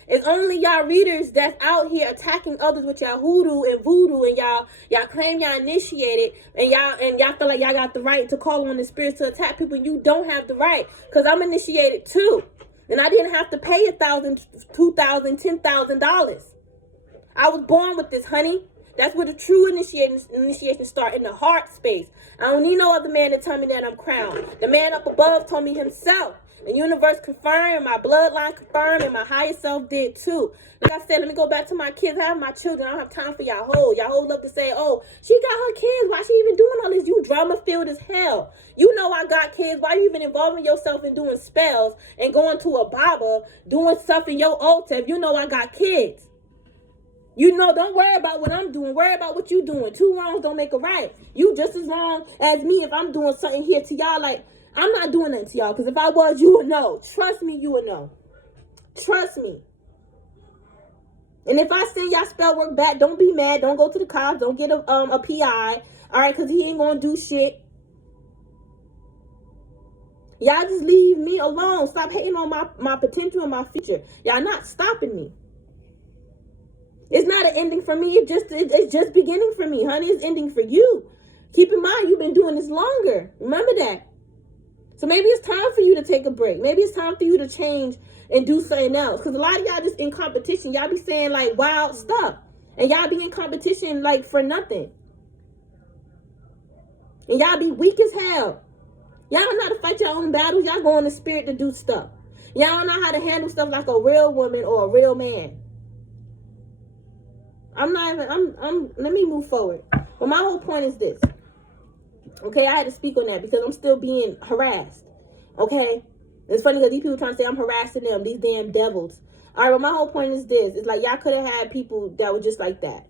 It's only y'all readers that's out here attacking others with y'all hoodoo and voodoo, and y'all claim y'all initiated, and y'all feel like y'all got the right to call on the spirits to attack people. And you don't have the right, because I'm initiated too, and I didn't have to pay $1,000, $2,000, $10,000. I was born with this, honey. That's where the true initiation start, in the heart space. I don't need no other man to tell me that I'm crowned. The man up above told me himself. The universe confirmed, my bloodline confirmed, and my higher self did too. Like I said, let me go back to my kids. I have my children. I don't have time for y'all hoes. Y'all hoes love to say, oh, she got her kids. Why she even doing all this? You drama-filled as hell. You know I got kids. Why you even involving yourself in doing spells and going to a Baba, doing stuff in your altar if you know I got kids? You know, don't worry about what I'm doing. Worry about what you doing. Two wrongs don't make a right. You just as wrong as me if I'm doing something here to y'all. Like, I'm not doing that to y'all, because if I was, you would know. Trust me, you would know. Trust me. And if I send y'all spell work back, don't be mad. Don't go to the cops. Don't get a PI. All right, because he ain't going to do shit. Y'all just leave me alone. Stop hating on my potential and my future. Y'all not stopping me. It's not an ending for me. It's just beginning for me, honey. It's ending for you. Keep in mind, you've been doing this longer. Remember that. So maybe it's time for you to take a break. Maybe it's time for you to change and do something else. Because a lot of y'all just in competition. Y'all be saying like wild stuff. And y'all be in competition like for nothing. And y'all be weak as hell. Y'all don't know how to fight your own battles. Y'all go in the spirit to do stuff. Y'all don't know how to handle stuff like a real woman or a real man. Let me move forward. Well, my whole point is this. Okay, I had to speak on that because I'm still being harassed. Okay? It's funny because these people trying to say I'm harassing them, these damn devils. All right, well, my whole point is this. It's like y'all could have had people that were just like that.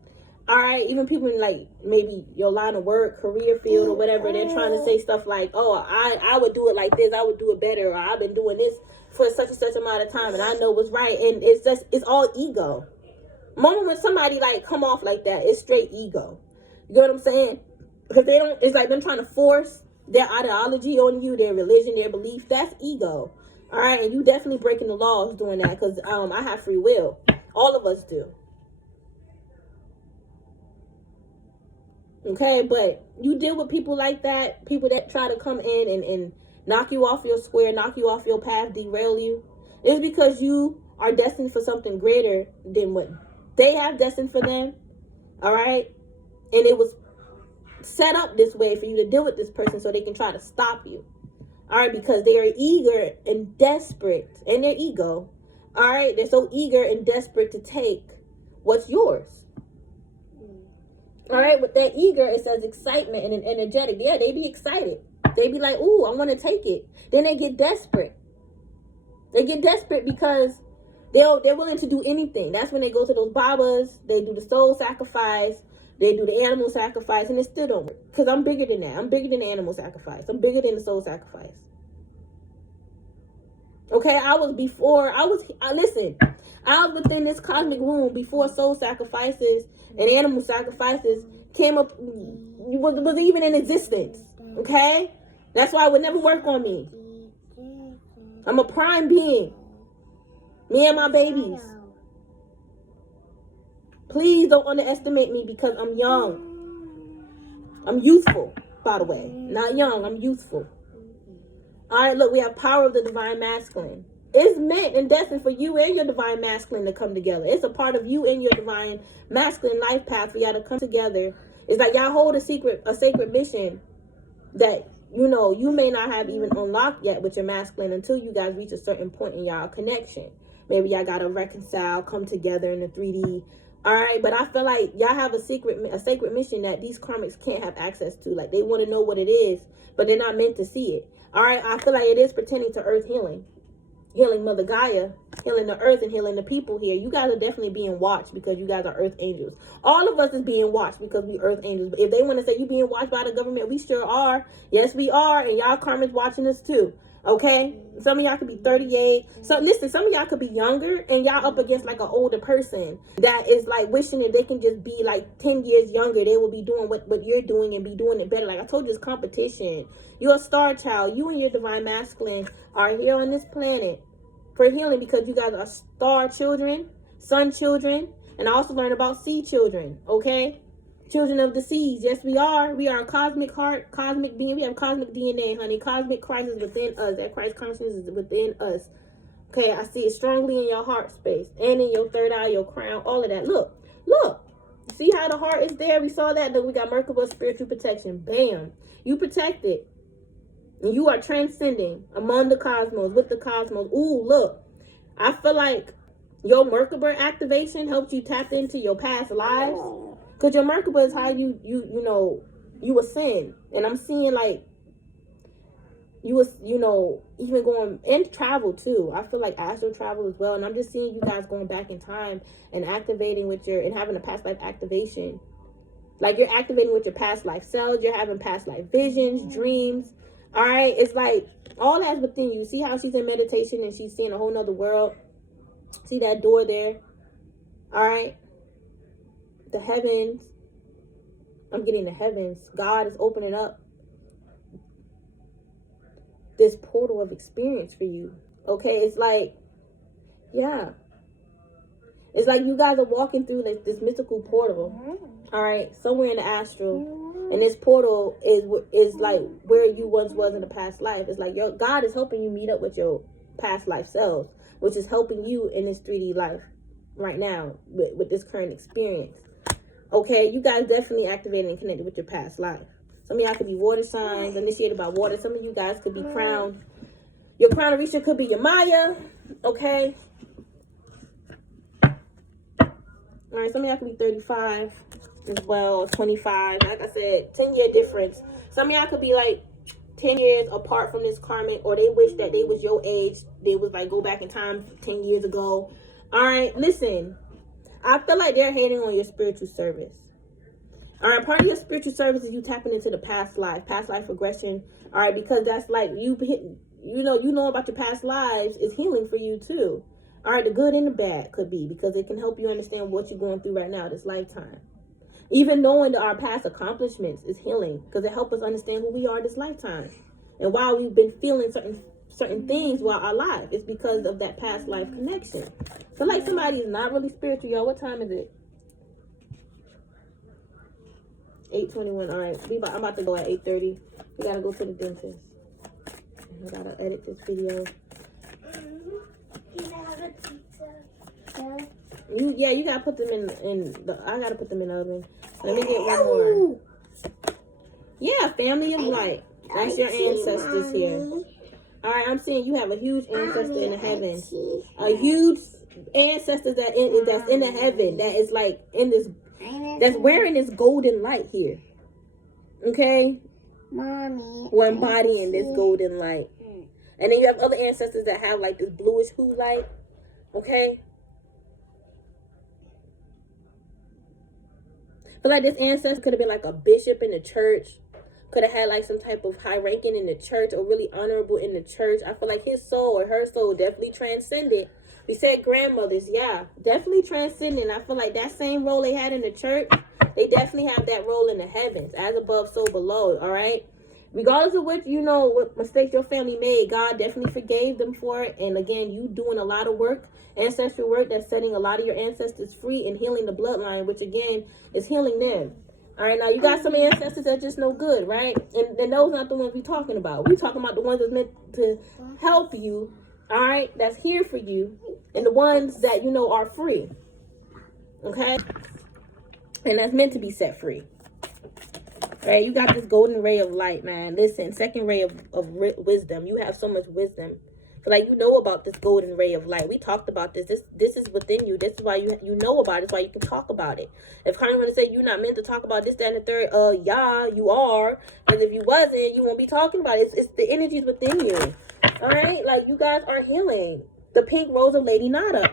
All right, even people in like maybe your line of work, career field or whatever, they're trying to say stuff like, oh, I would do it like this, I would do it better, or I've been doing this for such and such amount of time and I know what's right. And it's all ego. Moment when somebody like come off like that, it's straight ego. You know what I'm saying? Because it's like them trying to force their ideology on you, their religion, their belief. That's ego. All right, and you definitely breaking the laws doing that, because I have free will. All of us do. Okay, but you deal with people like that, people that try to come in and knock you off your square, knock you off your path, derail you. It's because you are destined for something greater than what they have destined for them. All right, and it was set up this way for you to deal with this person so they can try to stop you. All right, because they are eager and desperate, and their ego. All right, they're so eager and desperate to take what's yours. All right, with that eager, it says excitement and energetic. Yeah, they be excited. They be like, ooh, I want to take it. Then they get desperate. They get desperate because they're willing to do anything. That's when they go to those babas. They do the soul sacrifice. They do the animal sacrifice, and it still don't work. Because I'm bigger than that. I'm bigger than the animal sacrifice. I'm bigger than the soul sacrifice. Okay, listen, I was within this cosmic womb before soul sacrifices and animal sacrifices came up, was even in existence. Okay? That's why it would never work on me. I'm a prime being. Me and my babies. Please don't underestimate me because I'm young. I'm youthful, by the way. Not young, I'm youthful. All right, look, we have power of the divine masculine. It's meant and destined for you and your divine masculine to come together. It's a part of you and your divine masculine life path for y'all to come together. It's like y'all hold a sacred mission that, you know, you may not have even unlocked yet with your masculine until you guys reach a certain point in y'all connection. Maybe y'all got to reconcile, come together in the 3D. All right, but I feel like y'all have a sacred mission that these karmics can't have access to. Like, they want to know what it is, but they're not meant to see it. All right, I feel like it is pertaining to earth healing. healing Mother Gaia, healing the earth, and healing the people here. You guys are definitely being watched because you guys are earth angels. All of us is being watched because we earth angels. But if they want to say you being watched by the government, we sure are. Yes, we are. And y'all karma's watching us too. Okay? Some of y'all could be 38. So listen, some of y'all could be younger and y'all up against like an older person that is like wishing that they can just be like 10 years younger. They will be doing what you're doing and be doing it better. Like I told you, it's competition. You're a star child. You and your divine masculine are here on this planet for healing because you guys are star children, sun children, and I also learned about sea children, okay? Children of the seas. Yes, we are. We are a cosmic heart, cosmic being. We have cosmic DNA, honey. Cosmic Christ is within us. That Christ consciousness is within us. Okay, I see it strongly in your heart space and in your third eye, your crown, all of that. Look, look. See how the heart is there? We saw that. Look, we got Merkaba spiritual protection. Bam. You protected. And you are transcending among the cosmos, with the cosmos. Ooh, look. I feel like your Merkaba activation helped you tap into your past lives. Because your Merkaba is how you ascend. And I'm seeing like you was, even going and travel too. I feel like astral travel as well. And I'm just seeing you guys going back in time and activating and having a past life activation. Like you're activating with your past life selves. You're having past life visions, dreams. All right. It's like all that's within you. See how she's in meditation and she's seeing a whole nother world. See that door there? All right. The heavens. I'm getting the heavens. God is opening up this portal of experience for you. Okay. It's like, yeah. It's like you guys are walking through this mystical portal. All right. Somewhere in the astral. And this portal is like where you once was in the past life. It's like God is helping you meet up with your past life selves, which is helping you in this 3D life right now with this current experience. Okay, you guys definitely activated and connected with your past life. Some of y'all could be water signs, initiated by water. Some of you guys could be crown. Your crown Orisha could be your Maya. Okay. All right, some of y'all could be 35 as well, or 25. Like I said, 10-year difference. Some of y'all could be like 10 years apart from this karmic, or they wish that they was your age. They was like, go back in time 10 years ago. All right, listen. I feel like they're hating on your spiritual service. All right, part of your spiritual service is you tapping into the past life regression. All right, because that's like you know about your past lives is healing for you too. All right, the good and the bad could be because it can help you understand what you're going through right now this lifetime. Even knowing that our past accomplishments is healing because it helps us understand who we are this lifetime and why we've been feeling certain things while our life. It's because of that past life connection. So like somebody is not really spiritual, y'all. What time is it? 8:21. All right, I'm about to go at 8:30. We gotta go to the dentist. I gotta edit this video. You gotta put them I gotta put them in the oven. Let me get one more. Yeah, family of light. That's your ancestors here. All right, I'm seeing you have a huge ancestor in the heaven. A huge ancestor that's in the heaven that is like that's wearing this golden light here. Okay? Mommy. We're embodying this golden light. And then you have other ancestors that have like this bluish hue light. Okay? But like this ancestor could have been like a bishop in the church. Could have had like some type of high ranking in the church or really honorable in the church. I feel like his soul or her soul definitely transcended. We said grandmothers, yeah, definitely transcending. I feel like that same role they had in the church, they definitely have that role in the heavens, as above, so below. All right. Regardless of what mistakes your family made, God definitely forgave them for it. And again, you doing a lot of work, ancestral work that's setting a lot of your ancestors free and healing the bloodline, which again is healing them. All right, now you got some ancestors that just no good, right? And those not the ones we talking about. We talking about the ones that's meant to help you, all right? That's here for you, and the ones that are free, okay? And that's meant to be set free. All right, you got this golden ray of light, man. Listen, second ray of wisdom. You have so much wisdom. Like, about this golden ray of light. We talked about this. This is within you. This is why you know about it. It's why you can talk about it. If Carmen's going to say you're not meant to talk about this, that, and the third, yeah, you are. Because if you wasn't, you won't be talking about it. It's the energies within you. All right, like you guys are healing. The pink rose of Lady Nada.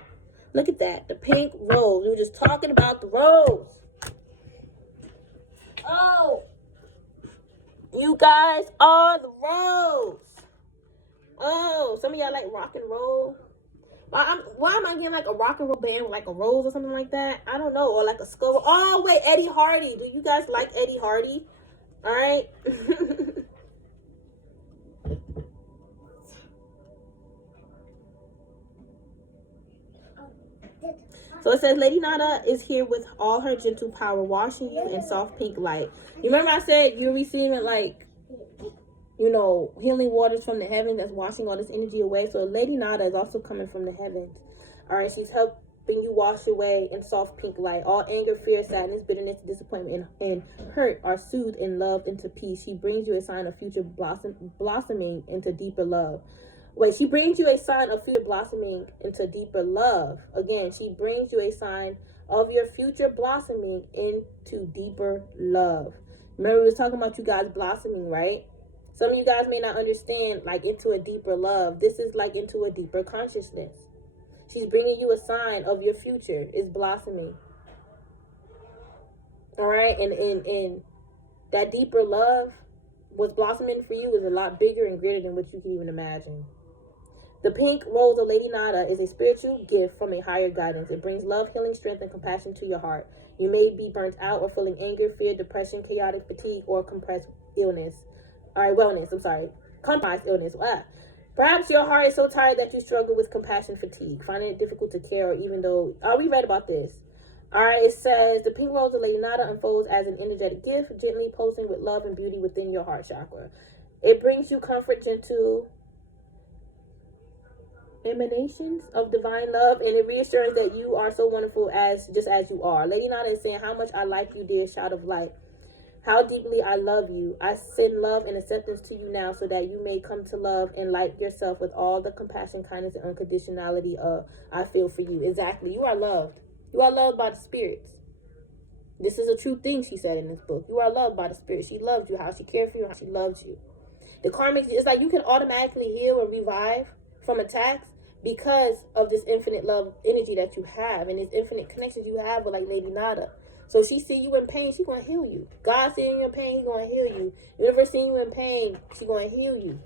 Look at that, the pink rose. We were just talking about the rose. Oh, you guys are the rose. Oh, some of y'all like rock and roll. Why am I getting like a rock and roll band with like a rose or something like that? I don't know. Or like a skull. Oh, wait, Eddie Hardy. Do you guys like Eddie Hardy? All right. So it says, Lady Nada is here with all her gentle power, washing you in soft pink light. You remember I said you're receiving like, you know, healing waters from the heavens that's washing all this energy away. So Lady Nada is also coming from the heavens. All right, she's helping you wash away in soft pink light. All anger, fear, sadness, bitterness, disappointment, and hurt are soothed and loved into peace. She brings you a sign of future blossoming into deeper love. Wait, she brings you a sign of future blossoming into deeper love. Again, she brings you a sign of your future blossoming into deeper love. Remember, we was talking about you guys blossoming, right? Some of you guys may not understand, like, into a deeper love. This is like into a deeper consciousness. She's bringing you a sign of your future is blossoming. All right? And that deeper love, what's blossoming for you is a lot bigger and greater than what you can even imagine. The pink rose of Lady Nada is a spiritual gift from a higher guidance. It brings love, healing, strength, and compassion to your heart. You may be burnt out or feeling anger, fear, depression, chaotic fatigue, or compressed illness. Compromised illness. Perhaps your heart is so tired that you struggle with compassion fatigue, finding it difficult to care, or even though... we read about this. All right, it says, the pink rose of Lady Nada unfolds as an energetic gift, gently pulsing with love and beauty within your heart chakra. It brings you comfort, gentle emanations of divine love, and it reassures that you are so wonderful just as you are. Lady Nada is saying, how much I like you, dear child of light. How deeply I love you. I send love and acceptance to you now so that you may come to love and like yourself with all the compassion, kindness, and unconditionality I feel for you. Exactly. You are loved. You are loved by the spirits. This is a true thing, she said in this book. You are loved by the spirit. She loved you, how she cared for you, how she loves you. The karmic, it's like you can automatically heal and revive from attacks because of this infinite love energy that you have and this infinite connections you have with like Lady Nada. So she see you in pain, she gonna heal you. God seeing you in pain, he gonna heal you. Universe seeing you in pain, she gonna heal you.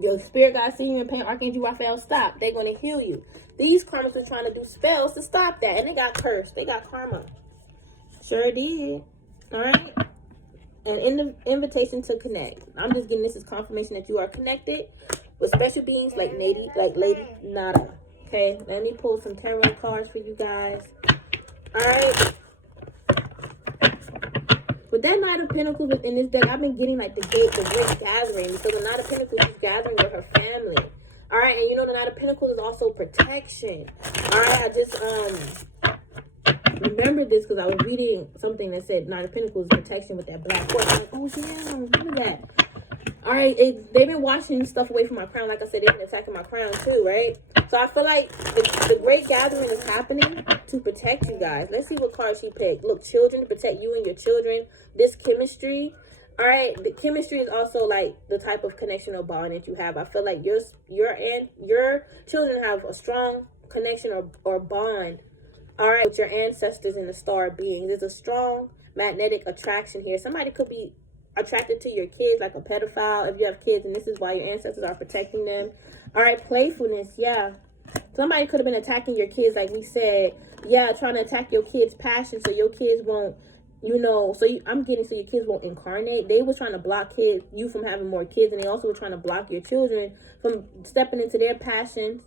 Your spirit guide seeing you in pain, Archangel Raphael, stop. They're gonna heal you. These karmas were trying to do spells to stop that, and they got cursed. They got karma. Sure did. All right. And in the invitation to connect, I'm just getting this as confirmation that you are connected with special beings like Lady Nada. Okay, let me pull some tarot cards for you guys. All right. With that Knight of Pentacles within this deck, I've been getting like the Great Gathering, because the Knight of Pentacles is gathering with her family. All right, and you know the Knight of Pentacles is also protection. All right, I just remembered this because I was reading something that said Knight of Pentacles is protection with that black horse. I'm like, oh yeah, look at that. All right, they've been washing stuff away from my crown. Like I said, they've been attacking my crown too, right? So I feel like the Great Gathering is happening to protect you guys. Let's see what card she picked. Look, children, to protect you and your children. This chemistry. All right, the chemistry is also like the type of connection or bond that you have. I feel like your children have a strong connection or bond, all right, with your ancestors and the star beings. There's a strong magnetic attraction here. Somebody could be attracted to your kids, like a pedophile if you have kids, and this is why your ancestors are protecting them. All right, playfulness, yeah. Somebody could have been attacking your kids, like we said. Yeah, trying to attack your kids' passion so your kids won't, you know, so your kids won't incarnate. They were trying to block you from having more kids, and they also were trying to block your children from stepping into their passions,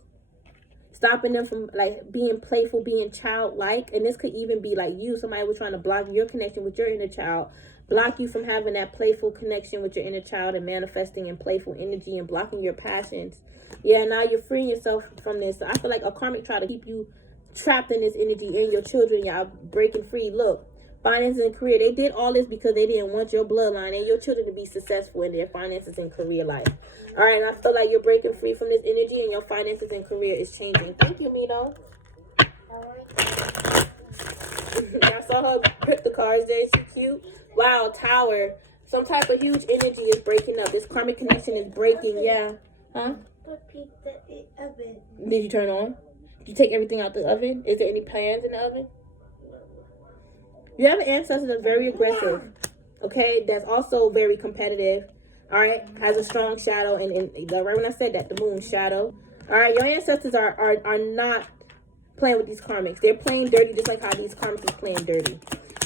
stopping them from like being playful, being childlike. And this could even be like you. Somebody was trying to block your connection with your inner child, block you from having that playful connection with your inner child and manifesting in playful energy and blocking your passions. Yeah, now you're freeing yourself from this. So I feel like a karmic try to keep you trapped in this energy, and your children, y'all breaking free. Look, finances and career. They did all this because they didn't want your bloodline and your children to be successful in their finances and career life. All right, and I feel like you're breaking free from this energy, and your finances and career is changing. Thank you, Mito. I saw her put the cards there. She cute. Wow, Tower. Some type of huge energy is breaking up. This karmic connection is breaking. Yeah. Huh? Put pizza in oven. Did you turn on? Did you take everything out the oven? Is there any pans in the oven? You have an ancestor that's very aggressive. Okay? That's also very competitive. All right? Has a strong shadow. And right when I said that, the moon shadow. All right? Your ancestors are not playing with these karmics. They're playing dirty just like how these karmics is playing dirty.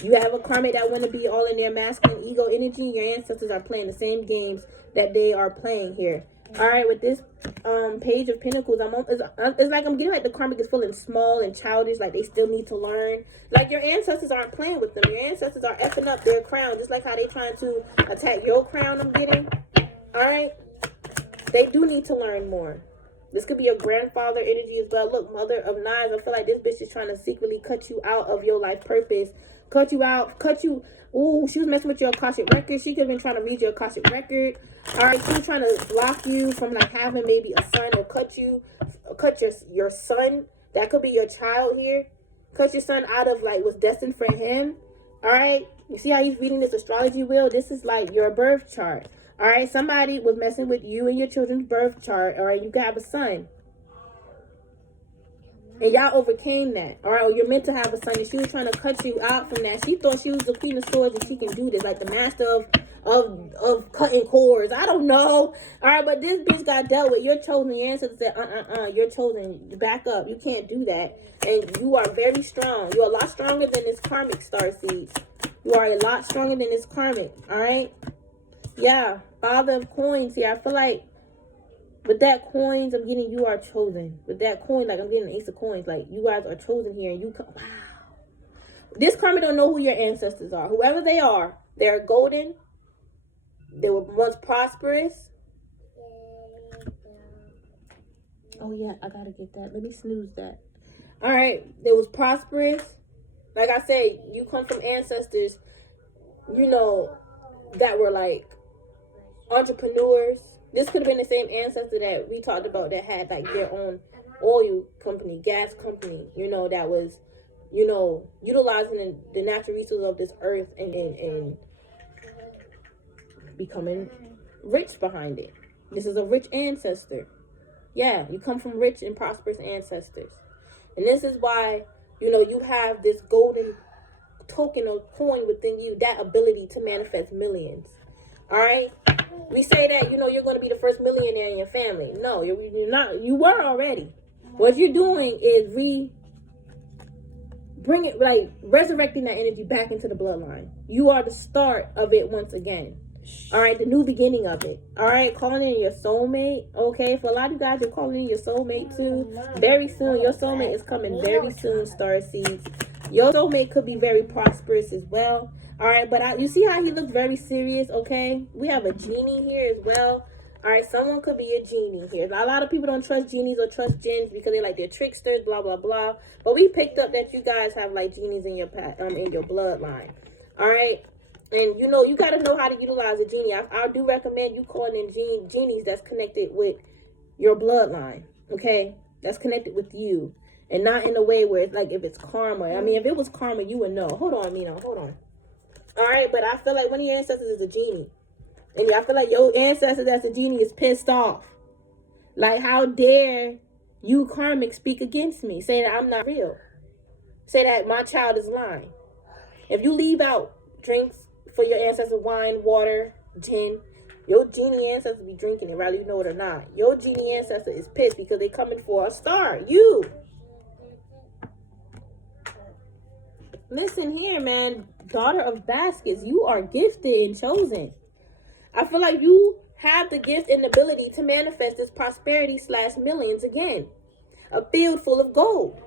You have a karmic that want to be all in their masculine ego energy. Your ancestors are playing the same games that they are playing here. All right, with this page of pentacles, it's like I'm getting like the karmic is feeling small and childish, like they still need to learn. Like your ancestors aren't playing with them. Your ancestors are effing up their crown, just like how they trying to attack your crown. I'm getting. All right, they do need to learn more. This could be a grandfather energy as well. Look, Mother of Knives. I feel like this bitch is trying to secretly cut you out of your life purpose. Cut you out. Cut you. Ooh, she was messing with your Akashic record. She could have been trying to read your Akashic record. All right, she was trying to block you from like having maybe a son, or cut your son. That could be your child here. Cut your son out of like what's destined for him. All right, you see how he's reading this astrology wheel? This is like your birth chart. All right, somebody was messing with you and your children's birth chart. All right, you got a son. And y'all overcame that. All right, or you're meant to have a son. And she was trying to cut you out from that. She thought she was the queen of swords and she can do this. Like the master of cutting cords. I don't know. All right, but this bitch got dealt with. You're chosen. Your ancestors said, you're chosen. Back up. You can't do that. And you are very strong. You're a lot stronger than this karmic, starseeds. You are a lot stronger than this karmic. All right? Yeah. Father of coins here. I feel like with that coins, I'm getting you are chosen. With that coin, like I'm getting an ace of coins. Like you guys are chosen here. And wow. This karma don't know who your ancestors are. Whoever they are, they're golden. They were once prosperous. Oh yeah, I gotta get that. Let me snooze that. All right, they was prosperous. Like I said, you come from ancestors, you know, that were like entrepreneurs. This could have been the same ancestor that we talked about that had like their own oil company, gas company, you know, that was, you know, utilizing the natural resources of this earth and becoming rich behind it. This is a rich ancestor. Yeah, you come from rich and prosperous ancestors. And this is why, you know, you have this golden token or coin within you, that ability to manifest millions. All right? We say that, you know, you're going to be the first millionaire in your family. No, you're not. You were already. What you're doing is resurrecting that energy back into the bloodline. You are the start of it once again. All right, the new beginning of it. All right, calling in your soulmate. Okay, for a lot of you guys, you're calling in your soulmate too. Very soon, your soulmate is coming very soon, starseeds. Your soulmate could be very prosperous as well. All right, but you see how he looks very serious, okay? We have a genie here as well. All right, someone could be a genie here. A lot of people don't trust genies or trust jinns because they're tricksters, blah, blah, blah. But we picked up that you guys have like genies in your bloodline. All right? And, you know, you got to know how to utilize a genie. I do recommend you calling in genies that's connected with your bloodline, okay? That's connected with you. And not in a way where it's like if it's karma. I mean, if it was karma, you would know. Hold on, Mino. Hold on. All right, but I feel like one of your ancestors is a genie. And I feel like your ancestor that's a genie is pissed off. Like, how dare you karmic speak against me? Say that I'm not real. Say that my child is lying. If you leave out drinks for your ancestor, wine, water, gin, your genie ancestor be drinking it, whether you know it or not. Your genie ancestor is pissed because they coming for a star. You. Listen here, man. Daughter of baskets, you are gifted and chosen. I feel like you have the gift and ability to manifest this prosperity / millions again. A field full of gold.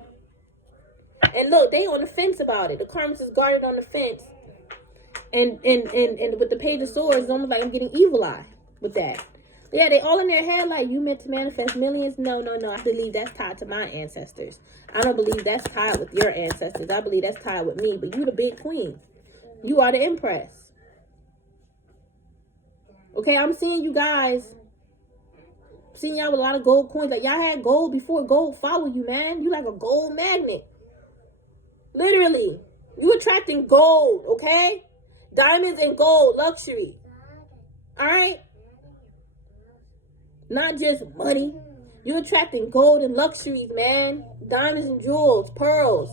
And look, they on the fence about it. The karmics is guarded on the fence. And with the page of swords, it's almost like I'm getting evil eye with that. Yeah, they all in their head like, you meant to manifest millions? No. I believe that's tied to my ancestors. I don't believe that's tied with your ancestors. I believe that's tied with me. But you the big queen. You are the empress. Okay, I'm seeing you guys. Seeing y'all with a lot of gold coins. Like, y'all had gold before gold followed you, man. You like a gold magnet. Literally. You attracting gold, okay? Diamonds and gold, luxury. All right? Not just money. You're attracting gold and luxuries, man. Diamonds and jewels, pearls.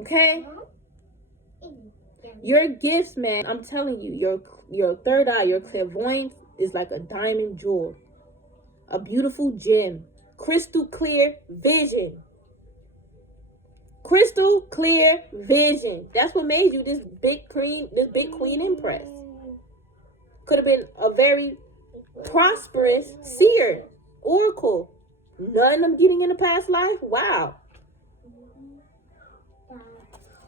Okay? Your gifts, man, I'm telling you, your third eye, your clairvoyance is like a diamond jewel. A beautiful gem. Crystal clear vision. Crystal clear vision. That's what made you this big queen empress. Could have been a very prosperous seer, oracle. None of them getting in a past life. Wow.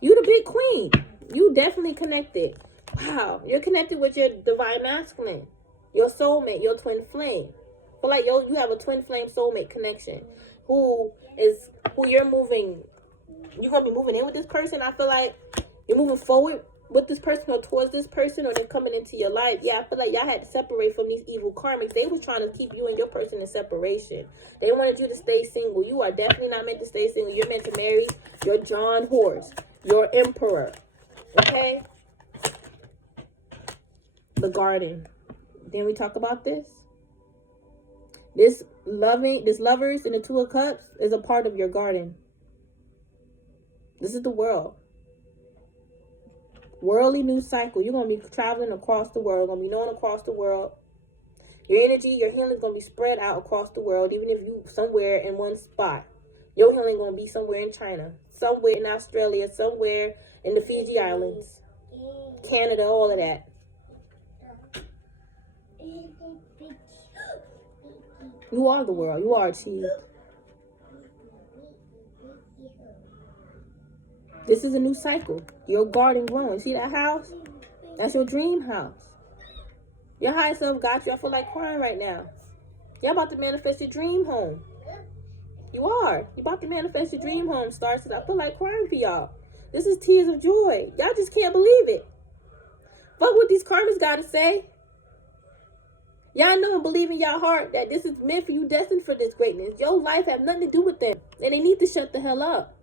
You the big queen. You definitely connected. Wow. You're connected with your divine masculine, your soulmate, your twin flame. But like you have a twin flame soulmate connection. Who you're moving. You're gonna be moving in with this person. I feel like you're moving forward with this person or towards this person, or they're coming into your life. Yeah, I feel like y'all had to separate from these evil karmics. They was trying to keep you and your person in separation. They wanted you to stay single. You are definitely not meant to stay single. You're meant to marry your John Horse, your emperor. Okay? The garden. Then we talk about this. This lovers in the Two of Cups is a part of your garden. This is the world. Worldly news cycle. You're going to be traveling across the world. Going to be known across the world. Your energy, your healing is going to be spread out across the world. Even if you somewhere in one spot. Your healing going to be somewhere in China. Somewhere in Australia. Somewhere in the Fiji Islands. Canada, all of that. You are the world. You are achieved. This is a new cycle. Your garden growing. See that house? That's your dream house. Your higher self got you. I feel like crying right now. You're about to manifest your dream home. You are. You're about to manifest your dream home, stars. I feel like crying for y'all. This is tears of joy. Y'all just can't believe it. Fuck what these karmas got to say. Y'all know and believe in y'all heart that this is meant for you, destined for this greatness. Your life have nothing to do with them. And they need to shut the hell up.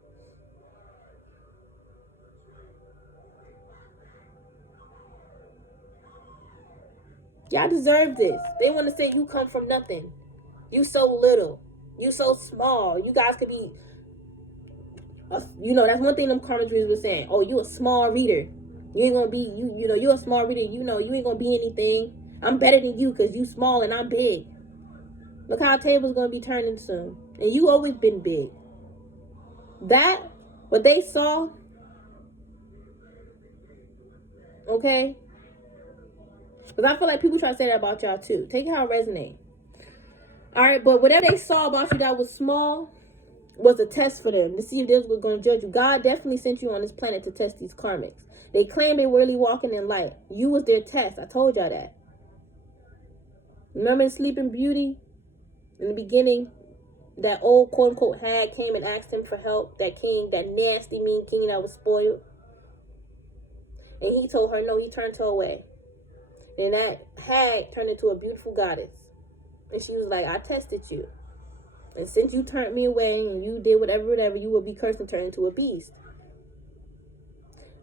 Y'all deserve this. They want to say you come from nothing. You so little. You so small. You guys could be, that's one thing them karma readers were saying. Oh, you a small reader. You ain't going to be, you a small reader. You ain't going to be anything. I'm better than you because you small and I'm big. Look how table's going to be turning soon. And you always been big. That, what they saw, okay? Because I feel like people try to say that about y'all too. Take it how it resonates. Alright, but whatever they saw about you that was small was a test for them to see if they were going to judge you. God definitely sent you on this planet to test these karmics. They claim they were really walking in light. You was their test. I told y'all that. Remember in Sleeping Beauty? In the beginning, that old quote-unquote hag came and asked him for help. That king, that nasty, mean king that was spoiled. And he told her no, he turned her away. And that hag turned into a beautiful goddess. And she was like, I tested you. And since you turned me away and you did whatever, you will be cursed and turned into a beast.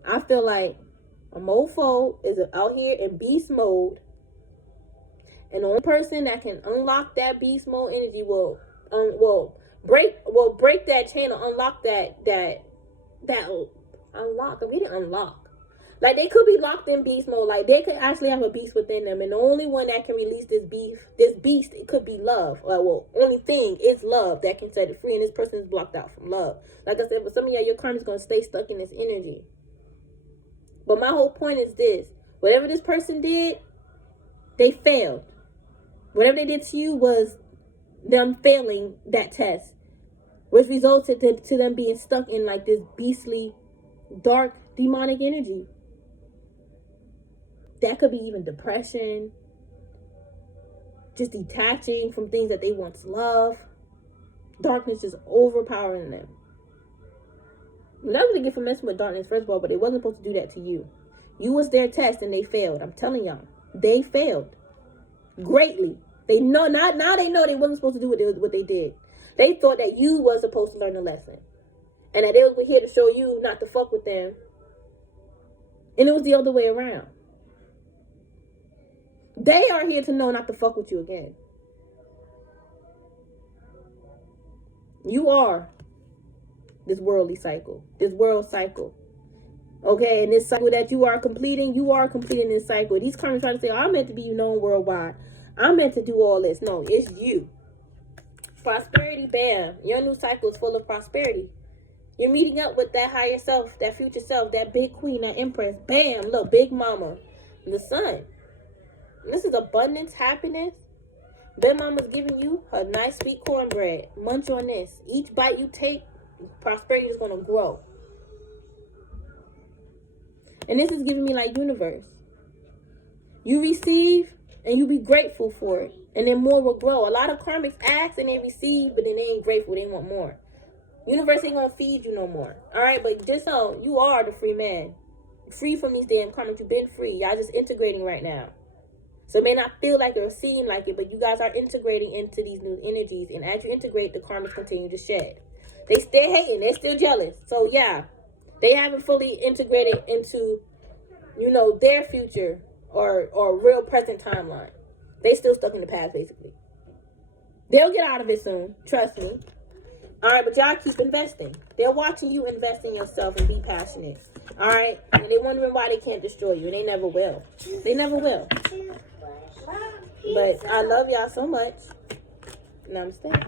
I feel like a mofo is out here in beast mode. And the only person that can unlock that beast mode energy will break that chain or unlock that unlock. We didn't unlock. Like, they could be locked in beast mode. Like, they could actually have a beast within them. And the only one that can release this beast, it could be love. Only thing is love that can set it free. And this person is blocked out from love. Like I said, for some of y'all, your karma is going to stay stuck in this energy. But my whole point is this. Whatever this person did, they failed. Whatever they did to you was them failing that test. Which resulted to them being stuck in, like, this beastly, dark, demonic energy. That could be even depression. Just detaching from things that they once loved. Darkness just overpowering them. That's what they get for messing with darkness, first of all, but they wasn't supposed to do that to you. You was their test and they failed. I'm telling y'all. They failed. Greatly. They know, now they know they wasn't supposed to do what they did. They thought that you was supposed to learn a lesson. And that they was here to show you not to fuck with them. And it was the other way around. They are here to know not to fuck with you again. You are this worldly cycle, this world cycle. Okay, and this cycle that you are completing this cycle. These karmas try to say, oh, I'm meant to be known worldwide. I'm meant to do all this. No, it's you. Prosperity, bam. Your new cycle is full of prosperity. You're meeting up with that higher self, that future self, that big queen, that empress. Bam, look, big mama, the sun. This is abundance, happiness. Big mama's giving you a nice sweet cornbread. Munch on this. Each bite you take, prosperity is going to grow. And this is giving me like universe. You receive and you be grateful for it. And then more will grow. A lot of karmics ask and they receive, but then they ain't grateful. They want more. Universe ain't going to feed you no more. All right, but just know you are the free man. Free from these damn karmics. You've been free. Y'all just integrating right now. So it may not feel like it or seem like it, but you guys are integrating into these new energies. And as you integrate, the karmas continue to shed. They still hating. They're still jealous. So yeah, they haven't fully integrated into, you know, their future or real present timeline. They still stuck in the past, basically. They'll get out of it soon. Trust me. All right, but y'all keep investing. They're watching you invest in yourself and be passionate. All right? And they're wondering why they can't destroy you. And they never will. They never will. But I love y'all so much. Namaste.